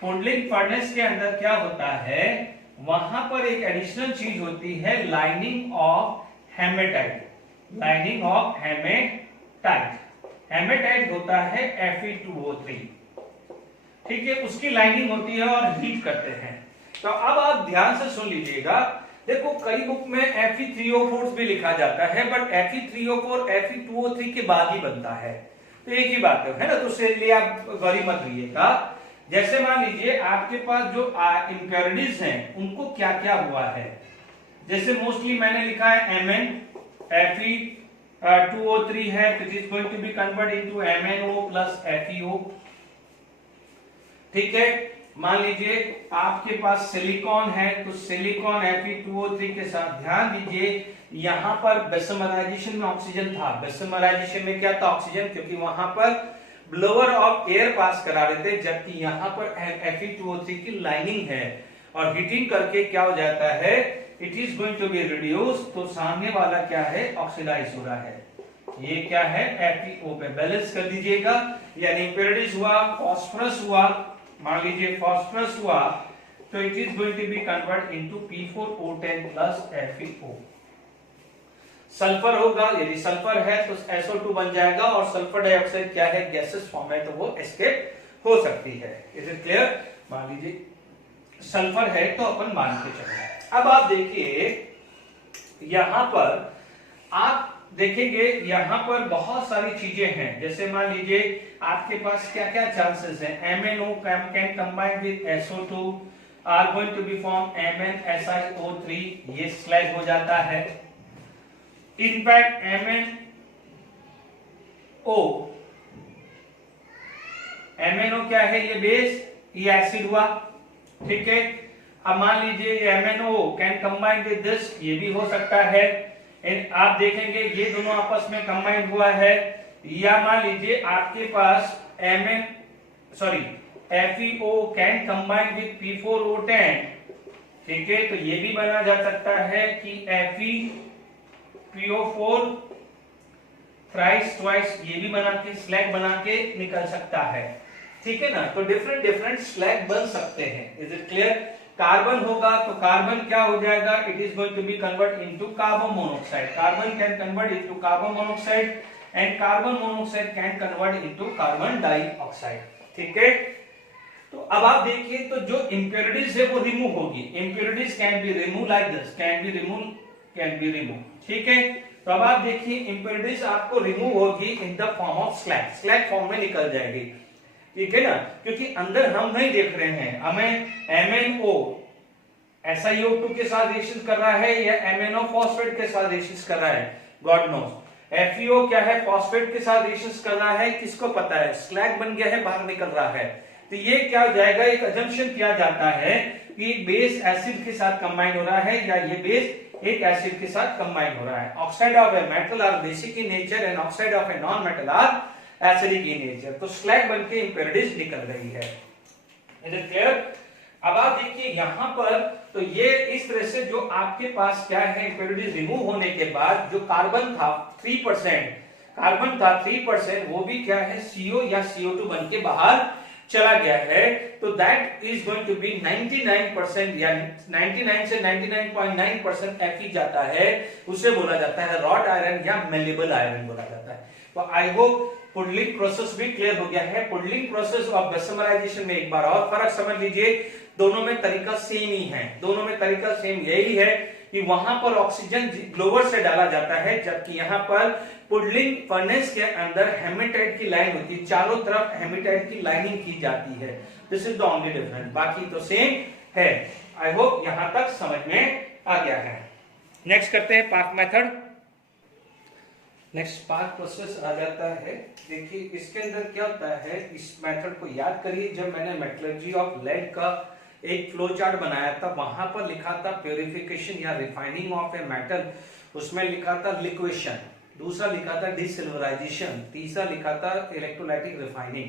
पुडलिंग फर्नेस के अंदर क्या होता है? वहां पर एक एडिशनल चीज होती है, lining of haematite, lining of haematite. Haematite होता है Fe2O3, ठीक है, उसकी लाइनिंग होती है और हीट करते हैं। तो अब आप ध्यान से सुन लीजिएगा, देखो कई बुक में Fe3O4 भी लिखा जाता है, बट Fe3O4 Fe2O3 के बाद ही बनता है, तो एक ही बात है ना, तो उसके लिए आप गौरी मत रहिएगा। जैसे मान लीजिए आपके पास जो इंप्योरिटीज हैं उनको क्या क्या हुआ है, जैसे मोस्टली मैंने लिखा है Mn Fe2O3 है, तो it is going to be convert into MnO plus FeO, ठीक है। मान लीजिए आपके पास सिलिकॉन है, तो सिलिकॉन Fe2O3 के साथ ध्यान दीजिए यहां पर बेसमराइजेशन में ऑक्सीजन था, बेसमराइजेशन में क्या था, ऑक्सीजन, क्योंकि वहां पर ब्लोअर ऑफ एयर पास करा रहे थे, जबकि यहां पर Fe2O3 की लाइनिंग है और हीटिंग करके क्या हो जाता है, it is going to be reduce, तो सामने वाला क्या है, ऑक्सीडाइज हो रहा है, ये क्या है FeO पे बैलेंस कर दीजिएगा, यानी इंप्योरिटीज हुआ, फास्फोरस हुआ, मान लीजिए फास्फोरस हुआ, तो it is going to be convert into P4O10 plus FeO। Sulphur होगा, यदि सल्फर है तो SO2 बन जाएगा, और सल्फर डाइऑक्साइड क्या है, गैसेस फॉर्म है, तो वो एस्केप हो सकती है। Is it clear? मान लीजिए सल्फर है तो अपन मान के चलेंगे। अब आप देखिए यहां पर आप देखेंगे यहां पर बहुत सारी चीजें हैं, जैसे मान लीजिए आपके पास क्या क्या चांसेस हैं, MnO can combine with SO2 are going to be form MnSiO3, ये स्लैग हो जाता है। इनफैक्ट MnO क्या है, ये बेस, ये एसिड हुआ, ठीक है। अब मान लीजिए ये MnO can combine with this, ये भी हो सकता है। आप देखेंगे ये दोनों आपस में कंबाइन हुआ है, या मान लीजिए आपके पास FeO can combine with P4O10, ठीक है, तो ये भी बना जा सकता है कि FePO4 थ्राइस ट्वाइस, ये भी बना के स्लैग बना के निकल सकता है, ठीक है ना। तो डिफरेंट डिफरेंट स्लैग बन सकते हैं। Is it clear? कार्बन होगा तो कार्बन क्या हो जाएगा, it is going to be convert into carbon monoxide, carbon can convert into carbon monoxide and carbon monoxide can convert into carbon dioxide, ठीक है। तो अब आप देखिए, तो जो इंप्योरिटीज है वो रिमूव होगी, impurities can be remove like this, can be remove, ठीक है। तो अब आप देखिए इंप्योरिटीज आपको रिमूव होगी in the form of slag, slag form में निकल जाएगी, ठीक है ना, क्योंकि अंदर हम नहीं देख रहे हैं, हमें MnO SiO2 के साथ रिएक्शन कर रहा है या MnO फॉस्फेट के साथ रिएक्शन कर रहा है, गॉड नोस। FeO क्या है, फॉस्फेट के साथ रिएक्शन कर रहा है, किसको पता है, स्लैग बन गया है, बाहर निकल रहा है। तो ये क्या हो जाएगा, एक अजम्पशन किया जाता है कि बेस एसिड के साथ कंबाइन हो रहा है, या ये बेस एक एसिड के साथ कंबाइन हो रहा है। Oxide of a metal are basic in nature and oxide of a non metal are acidic in nature, तो स्लैग बनके इंप्योरिटीज निकल रही है। Is it clear? अब आप देखिए यहां पर, तो ये इस तरह से जो आपके पास क्या है, इंप्योरिटीज रिमूव होने के बाद जो कार्बन था 3%, वो भी क्या है, CO या CO2 बन के बाहर चला गया है, तो that is going to be 99% या 99 से 99.9% Fe जाता है, उसे बोला जाता है रॉड आयरन या मेलेबल आयरन बोला जाता है। तो आई होप पुडलिंग प्रोसेस भी क्लियर हो गया है। पुडलिंग प्रोसेस और बेसमराइजेशन में एक बार और फर्क समझ लीजिए, दोनों में तरीका सेम ही है, दोनों में तरीका सेम यही है कि वहां पर ऑक्सीजन ग्लोवर से डाला जाता है, जबकि यहाँ पर पुडलिंग फर्नेस के अंदर हेमेटाइट की लाइन होती है, चारों तरफ हेमेटाइट की लाइनिंग की जाती है। This is the only difference, बाकी तो सेम है। आई होप यहां तक समझ में आ गया है। नेक्स्ट करते हैं Parkes method. Next Parkes process आ जाता है। देखिए इसके अंदर क्या होता है, इस मेथड को याद करिए, जब मैंने मेटलर्जी ऑफ लेड का एक फ्लो चार्ट बनाया था, वहां पर लिखा था प्योरिफिकेशन या रिफाइनिंग ऑफ ए मेटल, उसमें लिखा था लिक्वेशन, दूसरा लिखा था डिसिल्वराइजेशन, तीसरा लिखा था इलेक्ट्रोलाइटिक रिफाइनिंग।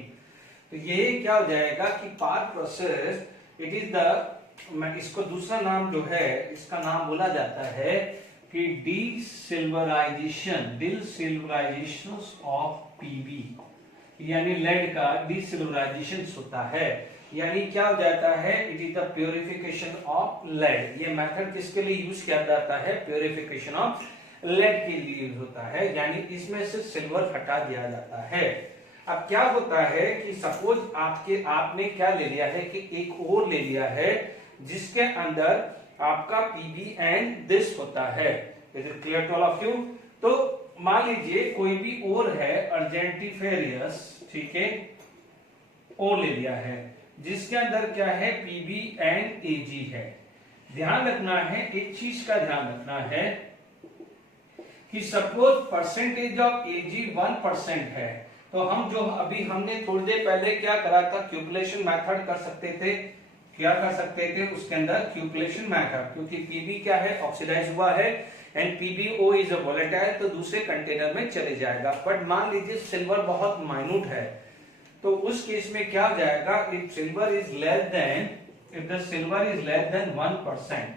तो ये क्या हो जाएगा कि park process, it is the, इसको दूसरा नाम जो है इसका नाम बोला जाता है कि डिसिल्वराइजेशन ऑफ पीबी, यानी लेड का डिसिल्वराइजेशन होता है, यानी क्या हो जाता है, it is the purification of lead. ये मेथड किसके लिए यूज किया जाता है, प्योरिफिकेशन ऑफ लेड के लिए यूज होता है, यानी इसमें से सिल्वर हटा दिया जाता है। अब क्या होता है कि सपोज आपने क्या ले लिया है कि एक और ले लिया है जिसके अंदर आपका पीबी एंड दिस होता है। Is it clear to all of you? तो मान लीजिए कोई भी और है अर्जेंटिफेरियस, ठीक है, और ले लिया है जिसके अंदर क्या है पीबी एंड एजी है। ध्यान रखना है, एक चीज का ध्यान रखना है कि सपोज परसेंटेज ऑफ एजी 1% है, तो हम जो अभी हमने थोड़ी देर पहले क्या करा था, क्यूमुलेशन मेथड कर सकते थे। क्या कर सकते थे उसके अंदर? क्यूमुलेशन मेथड, क्योंकि पीबी क्या है, ऑक्सीडाइज हुआ है एंड पीबीओ इज अ वोलेटाइल, तो दूसरे कंटेनर में चले जाएगा। बट मान लीजिए सिल्वर बहुत माइन्यूट है, तो उस केस में क्या हो जाएगा, if silver is less than, if the silver is less than 1%,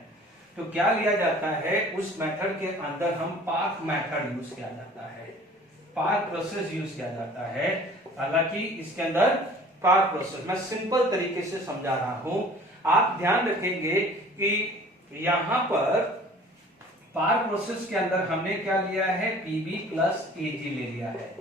तो क्या लिया जाता है उस मेथड के अंदर, हम पार्क मेथड यूज किया जाता है, पार्क प्रोसेस यूज किया जाता है। हालांकि इसके अंदर पार्क प्रोसेस मैं सिंपल तरीके से समझा रहा हूं, आप ध्यान रखेंगे कि यहां पर पार्क प्रोसेस के अंदर हमने क्या लिया है, पीबी प्लस एजी ले लिया है।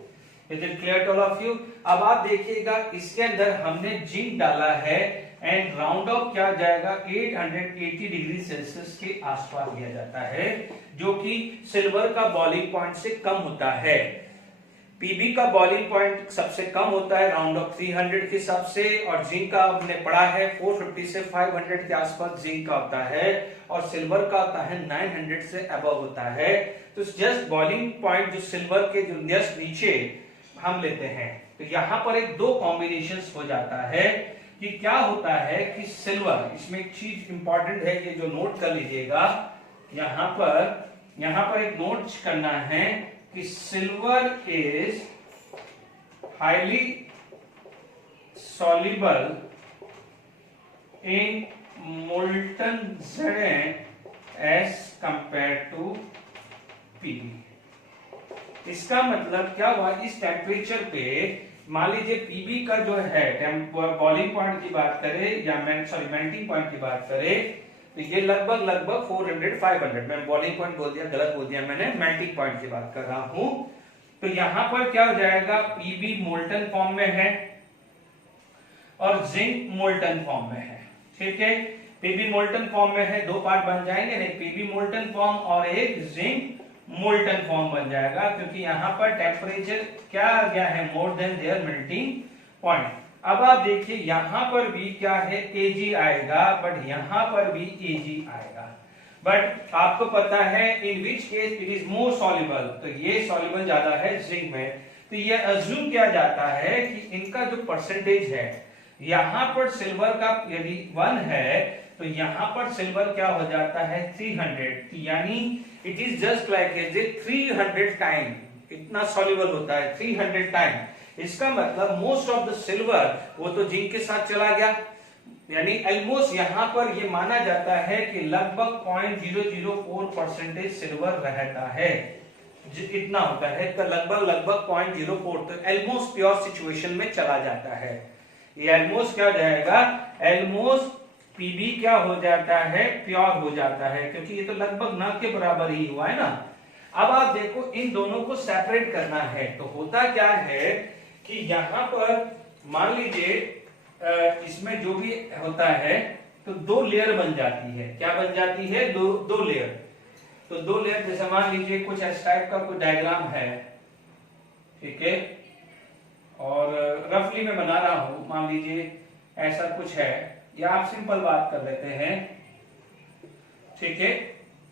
Is it clear to all of you? अब आप देखिएगा इसके अंदर हमने जिंक डाला है एंड राउंड ऑफ क्या जाएगा 880 डिग्री सेल्सियस के आसपास लिया जाता है, जो कि सिल्वर का बॉइलिंग पॉइंट से कम होता है। पीबी का बॉइलिंग पॉइंट सबसे कम होता है राउंड ऑफ 300 के हिसाब से, और जिंक का हमने पढ़ा है 450 से 500 के आसपास जिंक का होता है, और सिल्वर का होता है 900 से अबव होता है। तो जस्ट बॉइलिंग पॉइंट जो सिल्वर के जो जस्ट नीचे हम लेते हैं, तो यहां पर एक दो कॉम्बिनेशन हो जाता है कि क्या होता है कि सिल्वर, इसमें एक चीज इंपॉर्टेंट है कि जो नोट कर लीजिएगा, यहां पर एक नोट करना है कि silver is highly soluble in molten Zn as compared to Pb। इसका मतलब क्या हुआ, इस टेम्परेचर पे मान लीजिए पीबी का जो है बॉइलिंग पॉइंट की बात करें या मेल्टिंग पॉइंट की बात करें, तो ये लगभग 400-500, मैं बॉइलिंग पॉइंट बोल दिया, गलत बोल दिया मैंने, मेल्टिंग पॉइंट की बात कर रहा हूं। तो यहां पर क्या हो जाएगा, पीबी मोल्टन फॉर्म में है और जिंक मोल्टन फॉर्म में है, ठीक है। पीबी मोल्टन फॉर्म में है, दो पार्ट बन जाएंगे, एक पीबी मोल्टन फॉर्म और एक जिंक मोल्टन फॉर्म बन जाएगा, क्योंकि यहां पर टेम्परेचर क्या आ गया है, more than their melting point. अब आप देखिए यहां पर भी क्या है, Ag आएगा, बट यहां पर भी Ag आएगा, बट आपको पता है in which case it is more soluble, तो ये सॉल्युबल ज्यादा है जिंक में। तो ये अज्यूम किया जाता है कि इनका जो परसेंटेज है, यहां पर सिल्वर का यदि 1 है तो यहां पर सिल्वर क्या हो जाता है 300, यानी it is just like 300 time इतना सॉल्युबल होता है, 300 टाइम। इसका मतलब मोस्ट ऑफ द सिल्वर वो तो जिंक के साथ चला गया, यानी ऑलमोस्ट यहां पर ये माना जाता है कि लगभग 0.004% सिल्वर रहता है, इतना होता है, तो लगभग 0.04, तो ऑलमोस्ट प्योर सिचुएशन में चला जाता है। ये ऑलमोस्ट क्या हो जाएगा, ऑलमोस्ट पीबी क्या हो जाता है, प्योर हो जाता है, क्योंकि ये तो लगभग न के बराबर ही हुआ है ना। अब आप देखो इन दोनों को सेपरेट करना है, तो होता क्या है कि यहां पर मान लीजिए इसमें जो भी होता है तो दो लेयर बन जाती है, क्या बन जाती है, दो लेयर। तो दो लेयर, जैसे मान लीजिए कुछ इस टाइप का कोई डायग्राम है, ठीक है, और रफली मैं बना रहा हूं, मान लीजिए ऐसा कुछ है, या आप सिंपल बात कर लेते हैं, ठीक है।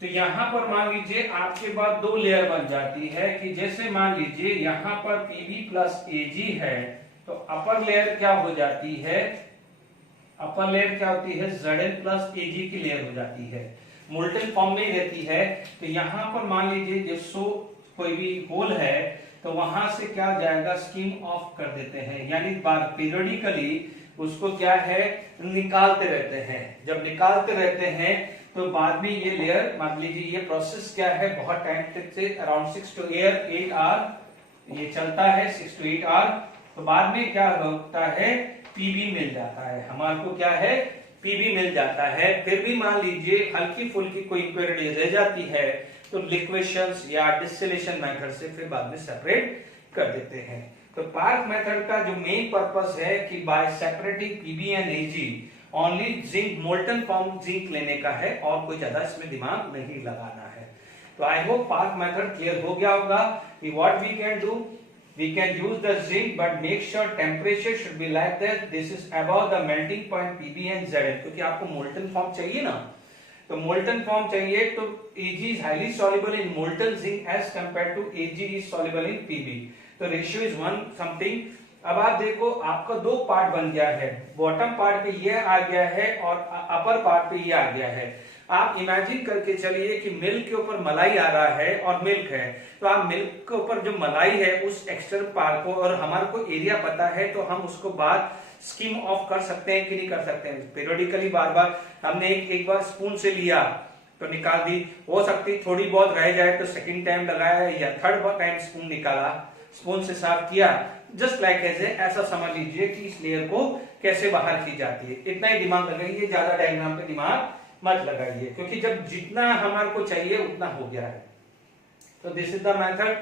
तो यहां पर मान लीजिए आपके पास दो लेयर बन जाती है कि जैसे मान लीजिए यहां पर पीबी प्लस एजी है, तो अपर लेयर क्या हो जाती है, अपर लेयर क्या होती है, Zn प्लस एजी की लेयर हो जाती है, मोल्टन फॉर्म में ही रहती है। तो यहां पर मान लीजिए जैसो कोई भी होल है तो वहां से क्या जाएगा, स्कीम ऑफ कर देते हैं, यानी पीरियडिकली उसको क्या है निकालते रहते हैं। जब निकालते रहते हैं तो बाद में ये लेयर, मान लीजिए ये प्रोसेस क्या है, बहुत टाइम तक से अराउंड 6 to 8 आवर ये चलता है, 6 to 8 आवर। तो बाद में क्या होता है, पीबी मिल जाता है, हमारे को क्या है, पीबी मिल जाता है। फिर भी मान लीजिए हल्की फुल्की कोई इंप्योरिटी रह जाती है, तो लिक्वेशंस या डिस्टिलेशन मेथड से फिर बाद में सेपरेट कर देते हैं। तो पार्क मेथड का जो मेन पर्पस है कि by separating PB and AG only zinc molten form zinc लेने का है और कोई ज्यादा इसमें दिमाग नहीं लगाना है। तो I hope park method clear हो गया होगा कि what we can do, we can use the zinc but make sure temperature should be like that this is above the melting point Pb and Zn, क्योंकि आपको मोल्टन फॉर्म चाहिए ना, तो मोल्टन फॉर्म चाहिए तो Ag is highly soluble in molten zinc as compared to Ag is soluble in Pb, तो रेशियो इज 1 समथिंग। अब आप देखो आपका दो पार्ट बन गया है, बॉटम पार्ट पे ये आ गया है और अपर पार्ट पे ये आ गया है। आप इमेजिन करके चलिए कि मिल्क के ऊपर मलाई आ रहा है और मिल्क है, तो आप मिल्क के ऊपर जो मलाई है उस एक्सटर्नल पार्ट को, और हमारे को एरिया पता है तो हम उसको बाद स्कीम ऑफ कर सकते हैं कि नहीं कर सकते हैं। पीरियडिकली बार बार हमने एक बार स्पून से लिया तो निकाल दी, हो सकती थोड़ी बहुत रह जाए तो सेकंड टाइम लगाया या थर्ड टाइम स्पून निकाला, स्पून से साफ किया, जस्ट लाइक ऐसा समझ लीजिए कि इस लेयर को कैसे बाहर की जाती है। इतना ही दिमाग लगाइए, ज्यादा डायग्राम पे दिमाग मत लगाइए, क्योंकि जब जितना हमारे को चाहिए उतना हो गया है। तो दिस इज द मेथड,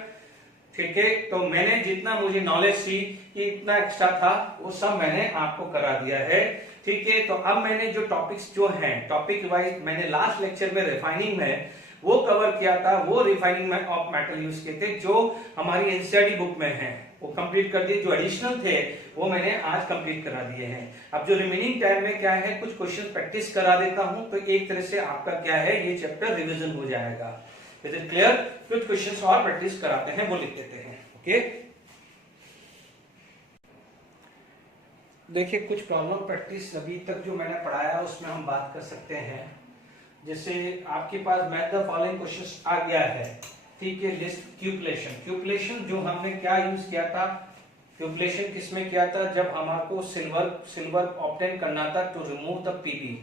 ठीक है। तो मैंने जितना मुझे नॉलेज थी कि इतना एक्स्ट्रा था वो सब मैंने आपको करा दिया है, ठीक है। तो अब मैंने जो टॉपिक्स जो हैं टॉपिक वाइज मैंने लास्ट लेक्चर में रिफाइनिंग में वो कवर किया था, वो रिफाइनिंग में ऑफ मेटल यूज किए थे जो हमारी एनसीईआरटी बुक में है, वो कंप्लीट कर दिए। जो एडिशनल थे वो मैंने आज कंप्लीट करा दिए हैं। अब जो रिमेनिंग टाइम में क्या है, कुछ क्वेश्चन प्रैक्टिस करा देता हूं, तो एक तरह से आपका क्या है ये चैप्टर रिवीजन हो जाएगा। Is it clear? कुछ क्वेश्चंस और प्रैक्टिस कराते हैं, वो लिख देते हैं। ओके, देखिए कुछ प्रॉब्लम प्रैक्टिस अभी तक जो मैंने पढ़ाया उसमें हम बात कर सकते हैं। जैसे आपके पास मैथ द फॉलोइंग क्वेश्चंस आ गया है, ठीक है। लिस्ट क्यूपलेशन, क्यूपलेशन जो हमने क्या यूज किया था, क्यूपलेशन किसमें किया था, जब हमारे को सिल्वर ऑब्टेन करना था to remove the PB,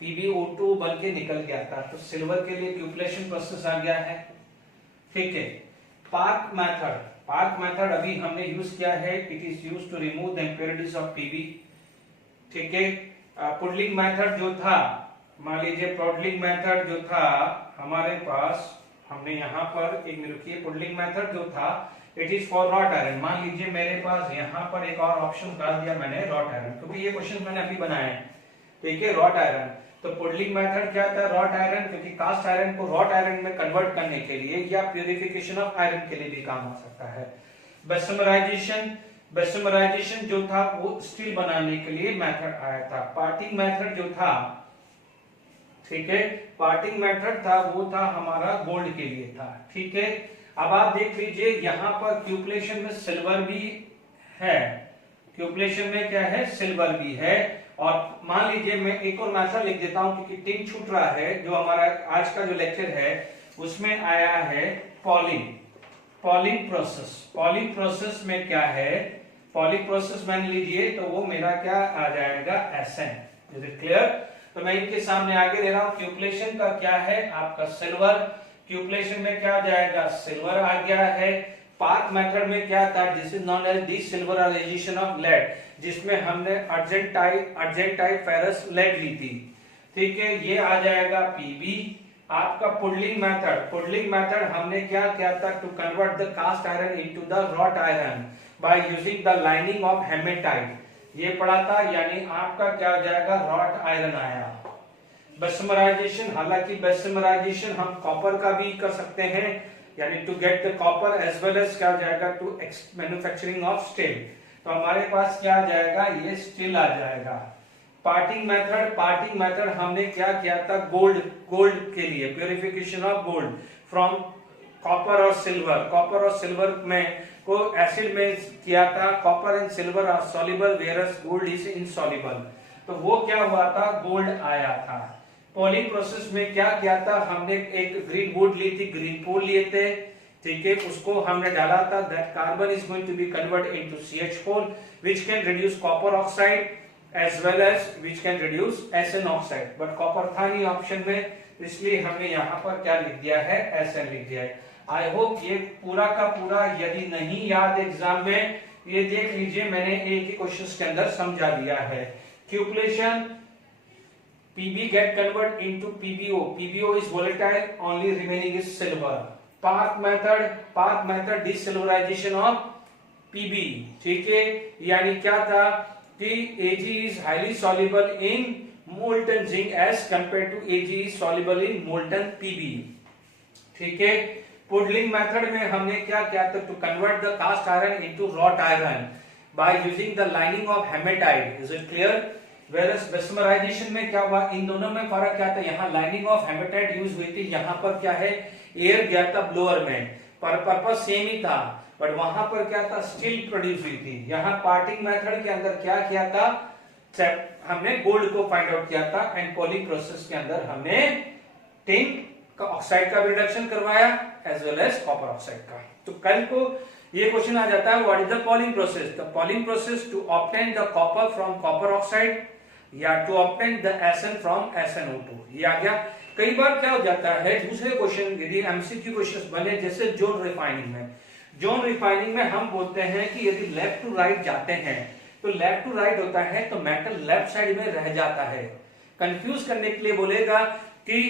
PbO2 बन के निकल गया था, तो सिल्वर के लिए क्यूपलेशन प्रोसेस आ गया है, ठीक है। पार्क मेथड, पार्क मेथड अभी हमने यूज किया है, it is used to remove the impurities of PB, ठीक है। पुडलिंग मेथड जो था, मान लीजिए पुडलिंग मेथड जो था हमारे पास, हमने यहाँ पर एक रुकिए, पुडलिंग मेथड जो था it is for wrought iron. मान लीजिए मेरे पास यहाँ पर एक और ऑप्शन डाल दिया मैंने, रॉट आयरन, क्योंकि ये क्वेश्चन मैंने अभी बनाया है, ठीक है। रॉट आयरन, तो पुडलिंग मेथड क्या था, रॉट आयरन, क्योंकि कास्ट आयरन को रॉट आयरन में कन्वर्ट करने के लिए या प्यूरिफिकेशन ऑफ आयरन के लिए भी काम आ सकता है। बेसमराइजेशन, बेसमराइजेशन जो था वो स्टील बनाने के लिए मेथड आया था। पार्टिंग मेथड जो था, ठीक है, पार्टिंग मेथड था वो था हमारा गोल्ड के लिए था, ठीक है। अब आप देख लीजिए यहाँ पर क्यूपलेशन में सिल्वर भी है, क्यूपलेशन में क्या है, सिल्वर भी है। और मान लीजिए मैं एक और मैथड लिख देता हूं क्योंकि टिंग छूट रहा है, जो हमारा आज का जो लेक्चर है उसमें आया है polling, polling process. Polling process में क्या है, पॉलिंग प्रोसेस मान लीजिए तो वो मेरा क्या आ जाएगा, SN। Is it clear? तो मैं इनके सामने आगे दे रहा हूं, क्यूपलेशन का क्या है आपका सिल्वर, क्यूपलेशन में क्या जाएगा, सिल्वर आ गया है। पार्क मेथड में क्या था, this is known as desilverisation of lead, जिसमें हमने अर्जेंटाइट फेरस लेड ली थी, ठीक है। ये आ जाएगा पीबी। आपका पुडलिंग मेथड, पुडलिंग मेथड हमने क्या किया था, to convert the cast iron into the wrought iron by using the lining of haematite, ये पढ़ा था, यानी आपका क्या हो जाएगा, रॉट आयरन आया। बेसमराइजेशन, हालांकि बेसमराइजेशन हम कॉपर का भी कर सकते हैं, यानी to get the copper as well as क्या हो जाएगा, टू मैन्युफैक्चरिंग ऑफ स्टील, तो हमारे पास क्या आ जाएगा, ये स्टील आ जाएगा। पार्टिंग मेथड, पार्टिंग मेथड हमने क्या किया था, गोल्ड, गोल्ड के लिए purification of gold from copper और सिल्वर, कॉपर और सिल्वर में को एसिड में किया था, copper and silver are soluble whereas gold is insoluble, तो वो क्या हुआ था, गोल्ड आया था। पॉलिंग प्रोसेस में क्या किया था, हमने एक ग्रीन वुड ली थी, ग्रीन पोल लिए थे, ठीक है, उसको हमने डाला था, that carbon is going to be convert into CH4 which can reduce copper oxide as well as which can reduce SN oxide, but copper था नहीं ऑप्शन में, इसलिए हमने यहाँ पर क्या लिख दिया है, SN लिख दिया है। आई होप ये पूरा का पूरा, यदि नहीं याद एग्जाम में, ये देख लीजिए मैंने एक ही क्वेश्चन के अंदर समझा दिया है। क्यूपलेशन, Pb get convert into PbO. PbO is volatile, only remaining is silver. Park method desilverization of Pb. ठीक है, यानी क्या था कि Ag is highly soluble in molten zinc as compared to Ag is soluble in molten Pb. ठीक है, पुडलिंग मेथड में हमने क्या किया था, to convert the cast iron into wrought iron by using the lining of haematite. Is it clear? Whereas bessemerisation में क्या हुआ, इन दोनों में फर्क क्या था, यहाँ लाइनिंग ऑफ हेमेटाइट यूज हुई थी, यहाँ पर क्या है एयर गया था ब्लोअर में, पर पर्पस सेम ही था, बट वहां पर क्या था स्टील प्रोड्यूस हुई थी. यहाँ पार्टिंग मेथड के अंदर क्या किया था, हमने गोल्ड को फाइंड आउट किया था, एंड पॉलिंग प्रोसेस के अंदर हमने टिन का ऑक्साइड का रिडक्शन करवाया as well as copper oxide का. तो कल को ये क्वेश्चन आ जाता है, what is the poling process? The poling process to obtain the copper from copper oxide या to obtain the SN from SnO2. ये आ गया. कई बार क्या हो जाता है, दूसरे क्वेश्चन यदि एमसीक्यू क्वेश्चन बने जैसे जोन रिफाइनिंग में, जोन रिफाइनिंग में हम बोलते हैं कि यदि लेफ्ट टू राइट जाते हैं तो लेफ्ट टू राइट होता है तो मेटल लेफ्ट साइड में रह जाता है. कंफ्यूज करने के लिए बोलेगा कि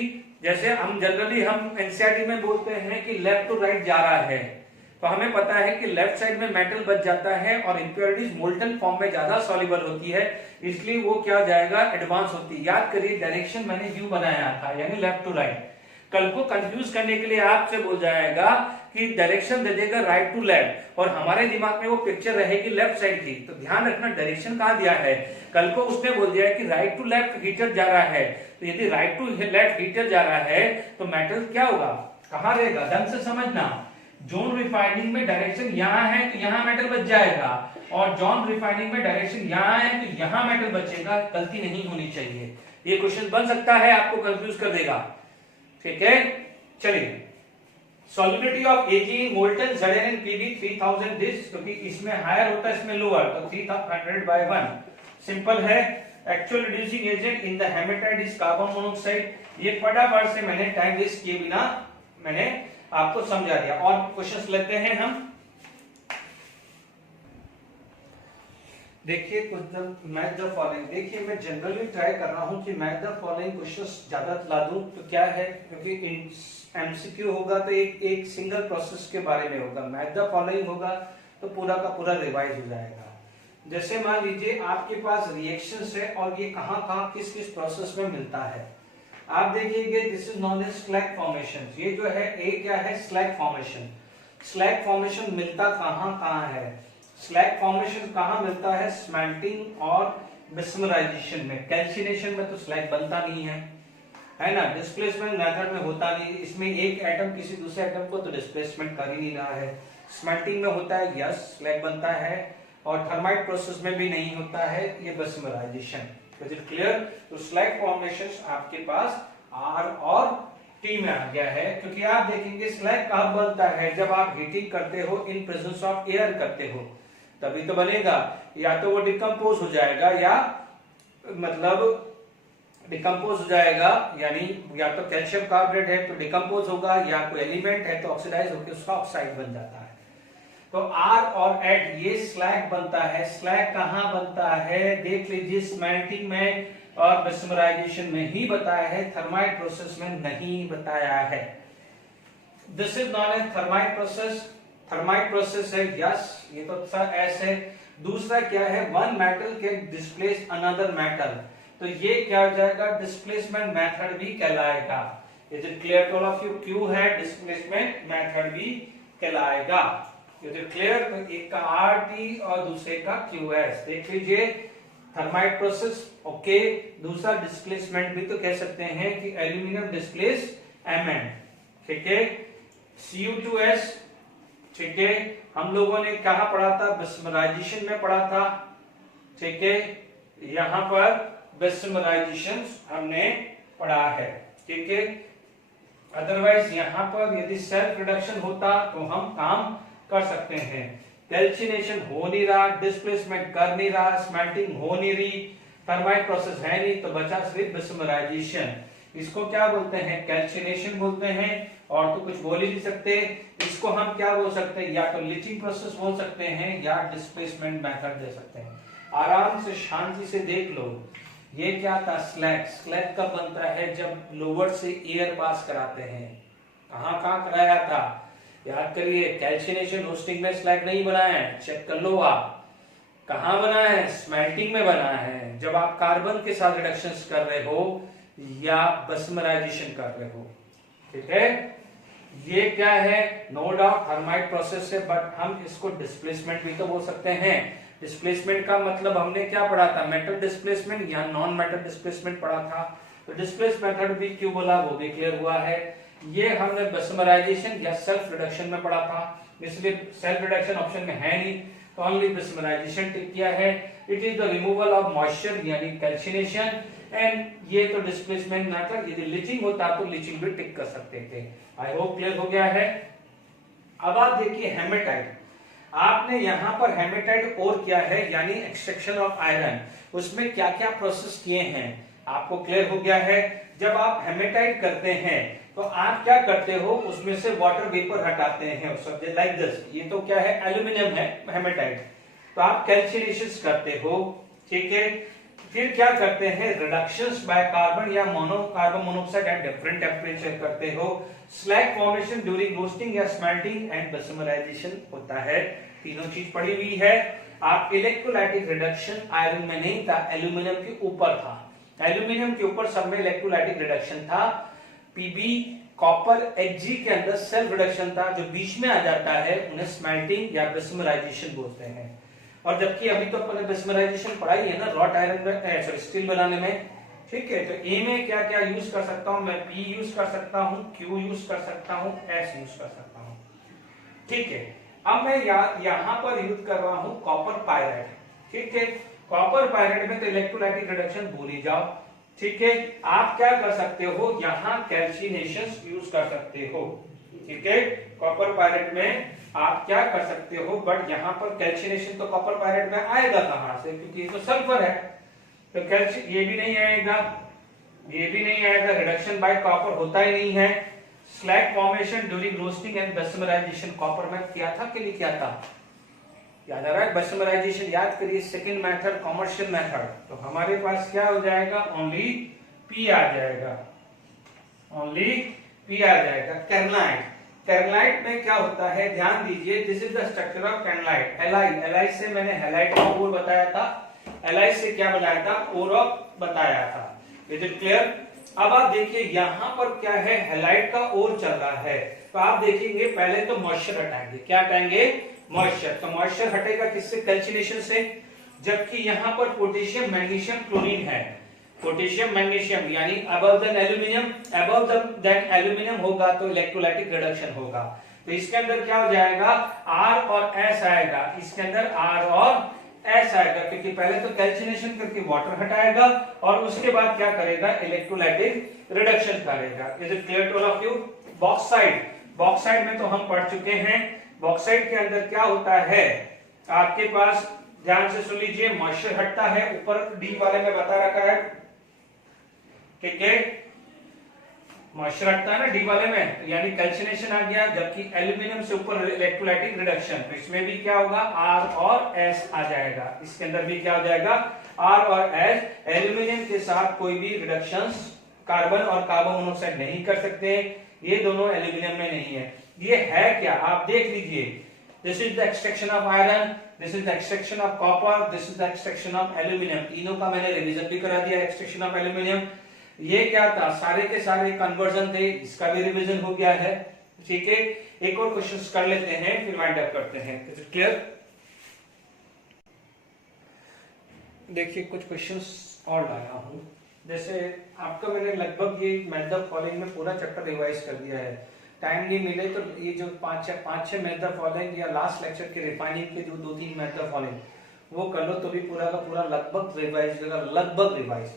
जैसे हम जनरली हम एनसीईआरटी में बोलते हैं कि लेफ्ट टू राइट जा रहा है, तो हमें पता है कि लेफ्ट साइड में मेटल बच जाता है और इंप्योरिटीज मोल्टन फॉर्म में ज्यादा सॉल्युबल होती है, इसलिए वो क्या हो जाएगा, एडवांस होती है. याद करिए डायरेक्शन मैंने यू बनाया था, यानी लेफ्ट टू राइट. कल को कंफ्यूज करने के लिए आपसे बोल जाएगा कि डायरेक्शन दे देगा राइट टू लेफ्ट, और हमारे दिमाग में वो पिक्चर रहेगी लेफ्ट साइड की, तो ध्यान रखना डायरेक्शन कहां दिया है. कल को उसने बोल दिया कि राइट टू लेफ्ट हीटर जा रहा है, तो यदि राइट टू लेफ्ट हीटर जा रहा है तो मेटल क्या होगा, कहां रहेगा, ढंग से समझना. जोन रिफाइनिंग में डायरेक्शन यहाँ है तो यहाँ मेटल बच जाएगा, और जोन रिफाइनिंग में डायरेक्शन यहाँ है तो यहाँ मेटल बचेगा. गलती नहीं होनी चाहिए. ये क्वेश्चन बन सकता है, आपको कंफ्यूज कर देगा. ठीक है, चलिए. Solubility of Ag molten Zn Pb 3000 this, क्योंकि इसमें हायर होता है इसमें लोअर, तो 300/1 सिंपल है. Actual reducing agent in the haematite is carbon monoxide. ये फटाफट से मैंने टाइम वेस्ट किए बिना मैंने आपको समझा दिया. और क्वेश्चंस लेते हैं हम. देखिए मैथ द फॉलोइंग. देखिए मैं जनरली ट्राई कर रहा हूं कि मैथ द फॉलोइंग क्वेश्चंस ज्यादा ला दूं, तो क्या है क्योंकि एमसीक्यू होगा तो एक सिंगल प्रोसेस के बारे में होगा, मैथ द फॉलोइंग होगा तो पूरा का पूरा रिवाइज हो जाएगा. जैसे मान लीजिए आपके पास रिएक्शंस है और ये कहां किस किस प्रोसेस में मिलता है. आप देखिएगा this is known as slag formation. ये जो है ए क्या है, स्लैग फॉर्मेशन. स्लैग फॉर्मेशन मिलता कहां है, स्लैग फॉर्मेशन कहां मिलता है, स्मेल्टिंग और बिस्मराइजेशन में. कैल्सिनेशन में तो स्लैग बनता नहीं है ना, डिस्प्लेसमेंट मेथड में होता नहीं, इसमें एक एटम किसी दूसरे एटम को तो डिस्प्लेसमेंट कर ही नहीं रहा है. स्मेल्टिंग में होता है, यस स्लैग बनता है, और थर्माइट प्रोसेस में भी नहीं होता है ये बिस्मराइजेशन. Is it clear? तो स्लैग फॉर्मेशंस आपके पास आर और टी में आ गया है, क्योंकि आप देखेंगे स्लैग कब बनता है, जब आप हीटिंग करते हो, इन प्रेजेंस ऑफ एयर करते हो, तभी तो बनेगा. या तो वो डिकम्पोज हो जाएगा, या मतलब डिकम्पोज हो जाएगा, यानी या तो कैल्शियम कार्बोनेट है तो डिकम्पोज होगा, या कोई एलिमेंट है तो ऑक्सीडाइज होकर उसका ऑक्साइड बन जाता है. तो आर और एट ये स्लैग बनता है. स्लैग कहां बनता है, देख लीजिए स्मेल्टिंग में और बिस्मराइजेशन में ही बताया है, थर्माइट प्रोसेस में नहीं बताया है. This is known as thermite process. Thermite process है, यस ये तो सर एस है. दूसरा क्या है, one metal can displace another metal, तो ये क्या हो जाएगा, डिस्प्लेसमेंट मेथड भी कहलाएगा. Is it clear to all of you? क्यू है, डिस्प्लेसमेंट मेथड भी कहलाएगा. Is it clear? तो एक का आर टी और दूसरे का क्यू एस. देख लीजिए थर्माइट प्रोसेस, ओके. दूसरा डिस्प्लेसमेंट भी तो कह सकते हैं कि एल्यूमिनियम डिस्प्लेस Mn. ठीक है, Cu2s. ठीक है, हम लोगों ने कहा पढ़ा था, बिस्मराइजेशन में पढ़ा था. ठीक है, यहां पर बिस्मराइजेशन हमने पढ़ा है. ठीक है, अदरवाइज यहां पर यदि सेल्फ रिडक्शन होता तो हम काम कर सकते हैं. कैल्सिनेशन हो नहीं रहा, डिस्प्लेसमेंट कर नहीं रहा, स्मेल्टिंग हो नहीं रही, थर्माइट प्रोसेस है नहीं, तो बचा सिर्फ बिस्मराइजेशन. इसको क्या बोलते हैं, कैल्सिनेशन बोलते हैं, और तो कुछ बोल ही नहीं सकते. इसको हम क्या बोल सकते हैं, या तो लीचिंग प्रोसेस बोल सकते हैं या डिस्प्लेसमेंट मेथड दे सकते हैं. आराम से शांति से देख लो. ये क्या था, स्लैग। स्लैग कब बनता है, जब लोअर से एयर पास कराते हैं। कहाँ कहाँ कराया था, याद करिए, कैल्सिनेशन रोस्टिंग में स्लैग नहीं बना है, चेक कर लो आप। कहाँ बना है, स्मेल्टिंग में बना है, जब आप कार्बन के साथ रिडक्शंस कर रहे हो या बस्मराइजेशन कर रहे हो। ठीक है, ये क्या है, नो डाउट थर्माइट प्रोसेस है, बट हम इसको डिस्प्लेसमेंट भी तो बोल सकते हैं। डिस्प्लेसमेंट का मतलब हमने क्या पढ़ा था, मेटल डिस्प्लेसमेंट या नॉन मेटल डिस्प्लेसमेंट पढ़ा था। तो डिस्प्लेस मेथड भी क्यों बोला वो भी क्लियर हुआ है। ये हमने बस्मराइजेशन या सेल्फ रिडक्शन में पढ़ा था, इसलिए सेल्फ रिडक्शन ऑप्शन में है नहीं, तो ओनली बस्मराइजेशन टिक किया है। It is the removal of moisture यानी कैल्सिनेशन, एंड ये तो डिस्प्लेसमेंट मेथड। यदि लीचिंग होता तो लीचिंग भी टिक कर सकते थे। आई होप क्लियर हो गया है। अब आप देखिए हेमेटाइट, आपने यहां पर हेमेटाइट और किया है यानी एक्सट्रैक्शन ऑफ आयरन, उसमें क्या क्या प्रोसेस किए हैं आपको क्लियर हो गया है। जब आप हेमेटाइट करते हैं तो आप क्या करते हो, उसमें से वाटर वेपर हटाते हैं, लाइक दिस। ये तो क्या है, एल्यूमिनियम है हेमेटाइट, तो आप कैल्सिनेशन करते हो। ठीक है, फिर क्या करते हैं, रिडक्शंस बाय कार्बन या carbon monoxide at different temperature करते हो। स्लैग फॉर्मेशन ड्यूरिंग रोस्टिंग या स्मेल्टिंग एंड बस्मराइजेशन होता है। तीनों चीज पड़ी हुई है। आप इलेक्ट्रोलाइटिक रिडक्शन आयरन में नहीं था, एल्यूमिनियम के ऊपर था। एल्यूमिनियम के ऊपर सब में इलेक्ट्रोलाइटिक रिडक्शन था। पीबी कॉपर एचजी के अंदर सेल्फ रिडक्शन था। जो बीच में आ जाता है उन्हें स्मेल्टिंग या बस्मराइजेशन बोलते हैं। और जबकि अभी तो अपने बस्मराइजेशन पढ़ाई है ना, रॉट आयरन में, सॉरी स्टील बनाने में। ठीक है, तो ए में क्या क्या यूज कर सकता हूं मैं, पी यूज कर सकता हूं, क्यू यूज कर सकता हूं, एस यूज कर सकता हूं। ठीक है, अब मैं यहां पर यूज कर रहा हूं कॉपर पायराइड। ठीक है, कॉपर पायराइड में तो इलेक्ट्रोलाइटिक रिडक्शन भूल ही जाओ। ठीक है, आप क्या कर सकते हो, यहां कैल्सिनेशन यूज कर सकते हो। ठीक है, कॉपर पायराइड में आप क्या कर सकते हो, बट यहां पर कैल्सिनेशन तो कॉपर पायराइड में आएगा कहां से, क्योंकि ये तो सल्फर है, तो कैल्शियम ये भी नहीं आएगा, ये भी नहीं आएगा, रिडक्शन बाय कॉपर होता ही नहीं है। Slag formation during roasting and bessemerisation copper में किया था कि नहीं किया था, याद आ रहा है। बस्मराइजेशन याद करिए, सेकंड मेथड कॉमर्शियल मेथड, तो हमारे पास क्या हो जाएगा, ओनली पी आ जाएगा, ओनली पी आ जाएगा। कैरनाइट, कैरनाइट में क्या होता है, ध्यान दीजिए, this is the structure of carnallite. एलाई से मैंने हैलाइट का ओर बताया था, एलाई से क्या बताया था, ओर बताया था। Is it clear. अब आप देखिए यहां पर क्या है, हैलाइट का ओर चल रहा है, तो आप देखेंगे पहले तो मॉइस्चर हटाएंगे। क्या हटाएंगे, मॉइस्चर। तो मॉइस्चर हटेगा किससे, कैल्सिनेशन से। जबकि यहां पर पोटेशियम मैग्नीशियम क्लोरीन है, पोटेशियम मैग्नीशियम यानी above then aluminium, above then aluminium होगा तो इलेक्ट्रोलाइटिक रिडक्शन होगा। तो इसके अंदर क्या हो जाएगा, आर और एस आएगा, इसके अंदर आर और एस आएगा, क्योंकि पहले तो कैल्सिनेशन करके वाटर हटाएगा और उसके बाद क्या करेगा, इलेक्ट्रोलाइटिक रिडक्शन करेगा। Is it clear to all of you. Bauxite, bauxite में तो हम पढ़ चुके हैं। बॉक्साइड के अंदर क्या होता है, आपके पास ध्यान से सुन लीजिए, मॉइस्चर हटता है, ऊपर डी वाले में बता रखा है। ठीक है, मॉइस्चर हटता है ना डी वाले में, यानी कैल्सिनेशन आ गया, जबकि एल्यूमिनियम से ऊपर इलेक्ट्रोलाइटिक रिडक्शन, तो इसमें भी क्या होगा, आर और एस आ जाएगा। इसके अंदर भी क्या हो जाएगा, आर और एस। एल्यूमिनियम के साथ कोई भी रिडक्शंस कार्बन और कार्बन मोनोऑक्साइड नहीं कर सकते, ये दोनों एल्यूमिनियम में नहीं है। ये है क्या, आप देख लीजिए, this is the extraction of iron, this is the extraction of copper, this is the extraction of aluminium. तीनों का मैंने रिवीजन भी करा दिया, एक्सट्रैक्शन ऑफ एल्यूमिनियम। ये क्या था, सारे के सारे कन्वर्जन थे, इसका भी रिवीजन हो गया है। ठीक है, एक और क्वेश्चन कर लेते हैं, फिर वाइंड अप करते हैं। क्लियर। देखिए कुछ क्वेश्चंस और लाया हूं, जैसे आपको मैंने लगभग ये मेथड फॉलोइंग में पूरा चैप्टर रिवाइज कर दिया है। टाइम नहीं मिले तो ये जो पांच छह मेथड फॉलोइंग या लास्ट लेक्चर के रिफाइनिंग के जो 2-3 मेथड फॉलोइंग वो कर लो, तो भी पूरा का पूरा लगभग रिवाइज होगा, लगभग रिवाइज।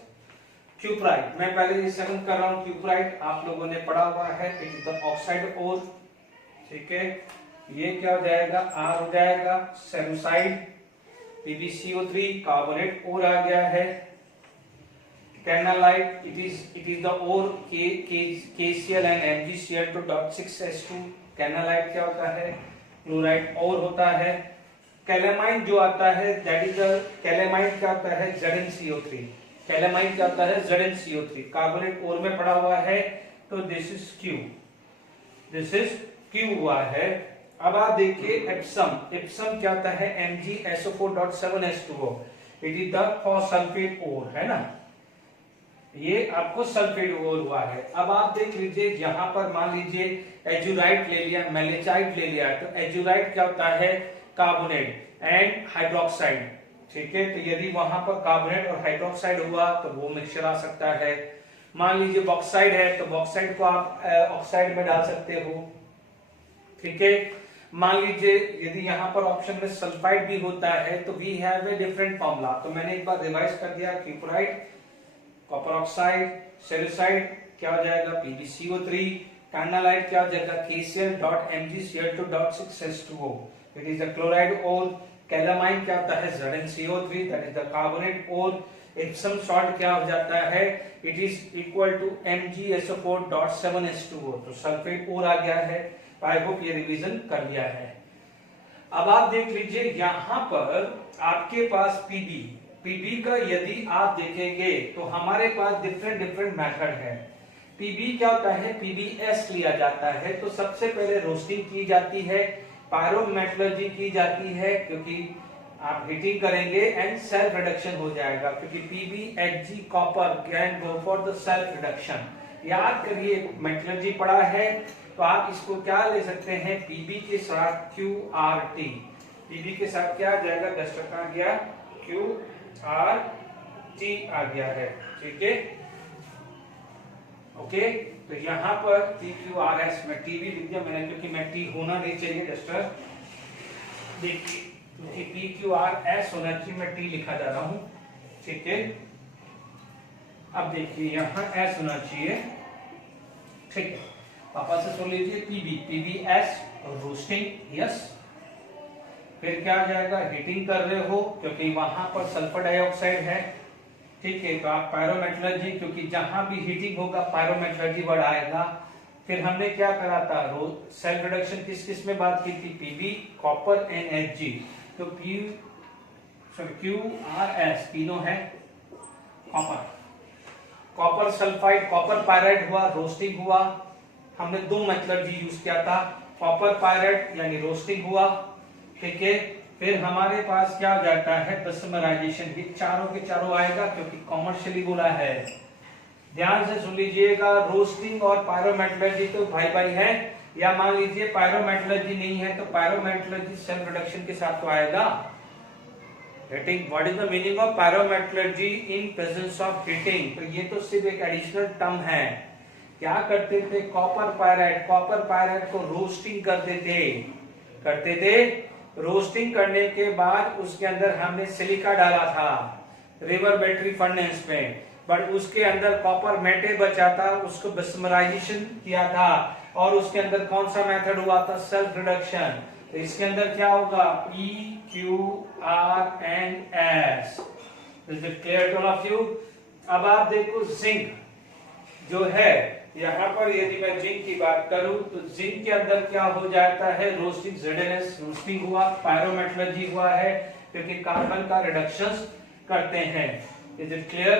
क्यूप्राइट, मैं पहले ये सेकंड कर रहा हूं। क्यूप्राइट आप लोगों ने पढ़ा हुआ है, इट इज द ऑक्साइड ओर। ठीक है, ये क्या हो जाएगा, आर हो जाएगा। सेलुसाइड, PbCO3 कार्बोनेट ओर आ गया है। Carnallite, it is the ore KCl and MgCl2.6H2। Carnallite क्या होता है, क्लोराइड ओर होता है। कैलेमाइन जो आता है, दैट इज द कैलेमाइन क्या होता है, ZnCO3। कैलामाइन क्या होता है ZnCO3, कार्बोनेट ओर में पड़ा हुआ है तो दिस इज Q हुआ है। अब आप देखिए एप्सम क्या होता है MgSO4.7H2O, it is the phosphate ore, है ना, ये आपको सल्फेट ओर हुआ है। अब आप देख लीजिए यहाँ पर मान लीजिए एजुराइट ले लिया, मेलेचाइट ले लिया, तो एजुराइट क्या होता है कार्बोनेट एंड हाइड्रोक्साइड, ठीक है, तो यदि वहां पर कार्बोनेट और हाइड्रोक्साइड हुआ तो वो मिक्सचर आ सकता है। मान लीजिए बॉक्साइड है तो बॉक्साइड को आप ऑक्साइड में डाल सकते हो, ठीक है। मान लीजिए यदि यहाँ पर ऑप्शन में सल्फाइड भी होता है तो we have a different formula, तो मैंने एक बार रिवाइज कर दिया, क्यूपराइड, कॉपर ऑक्साइड, सेल्यूसाइड क्या हो जाएगा PbCO3, कार्नालाइट क्या हो जाएगा KCl.MgCl2.6H2O, it is the chloride ore. Calamine क्या होता है ZnCO3, that is the carbonate ore. Epsom salt क्या हो जाता है, it is equal to MgSO4.7H2O, तो सल्फेट ओर आ गया है। आई होप ये रिवीजन कर लिया है। अब आप देख लीजिए यहां पर आपके पास पीबी का यदि आप देखेंगे तो हमारे पास डिफरेंट मेथड है। पीबी क्या होता है, PbS लिया जाता है, तो सबसे पहले रोस्टिंग की जाती है, पायरोमेटलर्जी की जाती है, क्योंकि आप हीटिंग करेंगे एंड सेल्फ रिडक्शन हो जाएगा, क्योंकि PbHg copper can go for the self reduction. याद करिए मेटलर्जी पड़ा है तो आप इसको क्या ले सकते हैं, Pb के साथ QRT, Pb के साथ क्या आ जाएगा, 10 आ गया, QRT आ गया है, ठीक है, ओके। तो यहाँ पर TQRS में T भी लिख दिया मैंने, क्योंकि मैं T होना नहीं चाहिए डस्टर, देखिए क्योंकि TQRS होना चाहिए, मैं T लिखा जा रहा हूँ, ठीक है। अब देखिए यहाँ S होना चाहिए, ठीक है। पापा से सुन लीजिए PbS रोस्टिंग, यस। फिर क्या आ जाएगा, हीटिंग कर रहे हो क्योंकि वहां पर सल्फर डाइऑक्साइड है, ठीक है, तो आप पायरोमेटलर्जी, क्योंकि जहां भी हीटिंग होगा पायरोमेटलर्जी बढ़ाएगा। फिर हमने क्या करा था, सेल्फ रिडक्शन किस में बात की थी, Pb कॉपर एंड Hg, तो QRS तीनों है कॉपर सल्फाइड, कॉपर पायराइड हुआ, रोस्टिंग हुआ, हमने दो मेथलर्जी यूज किया था, कॉपर पायराइड यानी रोस्टिंग हुआ, ठीक है। फिर हमारे पास क्या हो जाता है, बिस्मराइजेशन, ये चारों के चारों आएगा क्योंकि कॉमर्शियली बोला है। ध्यान से सुन लीजिएगा, रोस्टिंग और पायरोमेटलर्जी तो भाई भाई है, या मान लीजिए पायरोमेटलर्जी नहीं है तो पायरोमेटलर्जी सेल्फ रिडक्शन के साथ तो आएगा। Heating, what is the meaning of pyrometallurgy, in presence of heating, तो ये तो सिर्फ एक एडिशनल टर्म है। क्या करते थे, कॉपर पायराइड को रोस्टिंग करते थे, रोस्टिंग करने के बाद उसके अंदर हमने सिलिका डाला था रिवर बैटरी फर्नेस में, बट उसके अंदर कॉपर मेटे बचा था, उसको बिस्मराइजेशन किया था, और उसके अंदर कौन सा मेथड हुआ था, सेल्फ रिडक्शन। तो इसके अंदर क्या होगा, PQRNS, is it clear to all of you. अब आप देखो जिंक जो है, यहाँ पर यदि मैं जिंक की बात करूं तो जिंक के अंदर क्या हो जाता है, रोस्टिंग, ZnS रोस्टिंग हुआ, पायरोमेटलर्जी हुआ है, क्योंकि कार्बन का रिडक्शन करते हैं, इज इट क्लियर।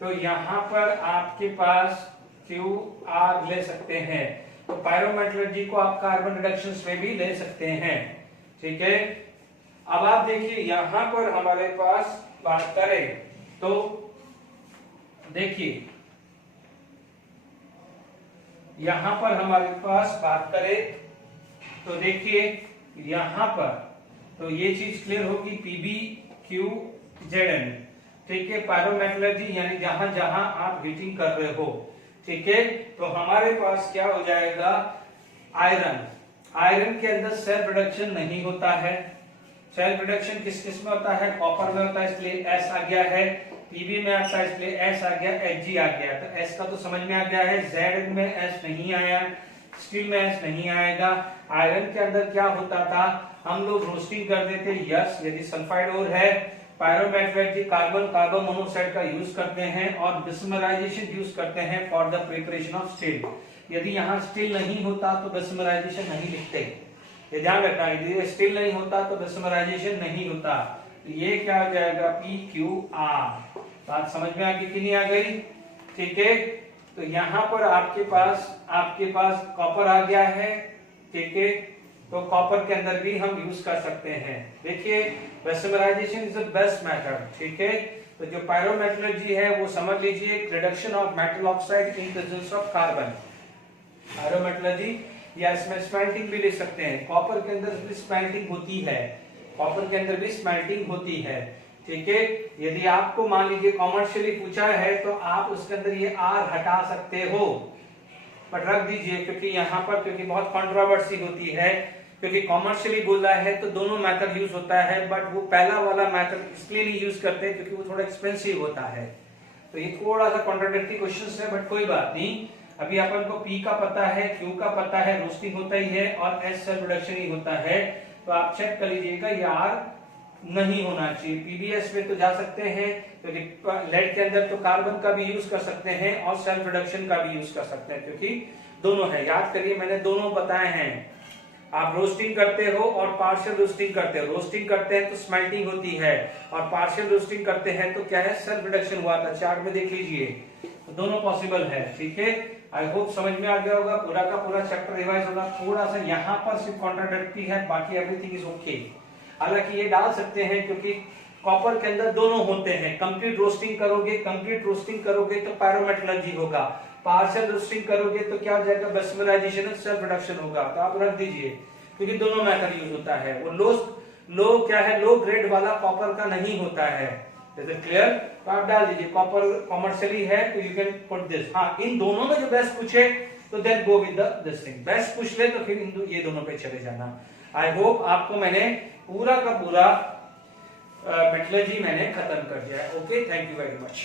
तो यहाँ पर आपके पास QR ले सकते हैं, तो पायरोमेटलर्जी को आप कार्बन रिडक्शन में भी ले सकते हैं, ठीक है। अब आप देखिए यहाँ पर हमारे पास बात करें तो देखिए यहां पर हमारे पास बात करें तो देखिए यहां पर तो ये चीज क्लियर होगी, PbQZn, ठीक है, पायरोमेटलर्जी यानी जहां जहां आप हीटिंग कर रहे हो, ठीक है। तो हमारे पास क्या हो जाएगा, आयरन के अंदर सेल्फ रिडक्शन नहीं होता है। सेल्फ रिडक्शन किस में होता है, कॉपर में होता है, इसलिए S आ गया है, Pb में आता है इसलिए S आ गया, Hg आ गया, तो S का तो समझ में आ गया है, Z में S नहीं आया, स्टील में S नहीं आएगा। आयरन के अंदर क्या होता था, हम लोग रोस्टिंग कर देते, यस, यदि सल्फाइड और है, पायरोमेटलर्जी कार्बन मोनोऑक्साइड का यूज करते हैं, और बिस्मराइजेशन यूज करते हैं for the preparation of steel. यदि यहाँ स्टील नहीं होता तो बिस्मराइजेशन नहीं लिखते, ये ध्यान रखना, यदि स्टील नहीं होता तो बिस्मराइजेशन नहीं होता। तो ये क्या हो जाएगा, PQR, बात समझ में आ गई कि नहीं आ गई? ठीक है, तो यहाँ पर आपके पास कॉपर आ गया है। ठीक है, तो कॉपर के अंदर भी हम यूज कर सकते हैं। देखिए westernization is the best method. ठीक है, तो जो पायरोमेटलर्जी है वो समझ लीजिए reduction of metal oxide in presence of carbon. Pyrometallurgy या इसमें स्मेल्टिंग भी लिख सकते हैं। कॉपर के अंदर भी स्मेल्टिंग होती है, कॉपर के अंदर भी स्मेल्टिंग होती है। ठीक है, यदि आपको मान लीजिए कॉमर्शियली पूछा है तो आप उसके अंदर ये आर हटा सकते हो, पर रख दीजिए क्योंकि यहाँ पर क्योंकि बहुत कंट्रोवर्सी होती है, क्योंकि कॉमर्शियली बोला है तो दोनों मेथड यूज होता है, बट वो पहला वाला मेथड इसलिए नहीं यूज करते क्योंकि वो थोड़ा एक्सपेंसिव होता है। तो ये थोड़ा सा कॉन्ट्राडिक्टरी क्वेश्चन है, बट कोई बात नहीं। अभी अपन को P का पता है, Q का पता है, रोस्टिंग होता ही है, और S सेल्फ रिडक्शन ही होता है। तो आप चेक कर लीजिएगा यार नहीं होना चाहिए। पीबीएस में तो जा सकते हैं क्योंकि लेड के अंदर तो कार्बन का भी यूज कर सकते हैं और सेल्फ रिडक्शन का भी यूज कर सकते हैं, क्योंकि दोनों है। याद करिए मैंने दोनों बताए हैं। आप रोस्टिंग करते हो और पार्शियल रोस्टिंग करते हो। रोस्टिंग करते हैं तो स्मेल्टिंग होती है, और पार्शियल रोस्टिंग करते हैं तो क्या है, सेल्फ रिडक्शन हुआ था। चार्ट में देख लीजिए, तो दोनों पॉसिबल है। ठीक है, आई होप समझ में आ गया होगा। पूरा का पूरा चैप्टर रिवाइज होगा। थोड़ा सा यहाँ पर सिर्फ कॉन्ट्राडिक्टरी है, बाकी एवरीथिंग इज ओके। हालांकि ये डाल सकते हैं क्योंकि कॉपर के अंदर दोनों होते हैं। कंप्लीट रोस्टिंग करोगे तो पायरोमेटलर्जी होगा, पार्शियल रोस्टिंग करोगे तो क्या हो जाएगा, वेस्टर्नाइजेशन, सेल्फ रिडक्शन होगा। तो आप रख दीजिए क्योंकि दोनों मेथड यूज होता है। वो लो क्या है, लो ग्रेड वाला कॉपर का नहीं होता है। Is it clear? तो आप डाल दीजिए कॉपर कॉमर्शियली है तो यू कैन पुट दिस। हाँ, इन दोनों में जो बेस्ट पूछे तो then go with this thing. Best पूछ ले तो फिर ये दोनों पे चले जाना। आई होप आपको मैंने पूरा का पूरा मेटलर्जी मैंने खत्म कर दिया है। Okay, thank you very much.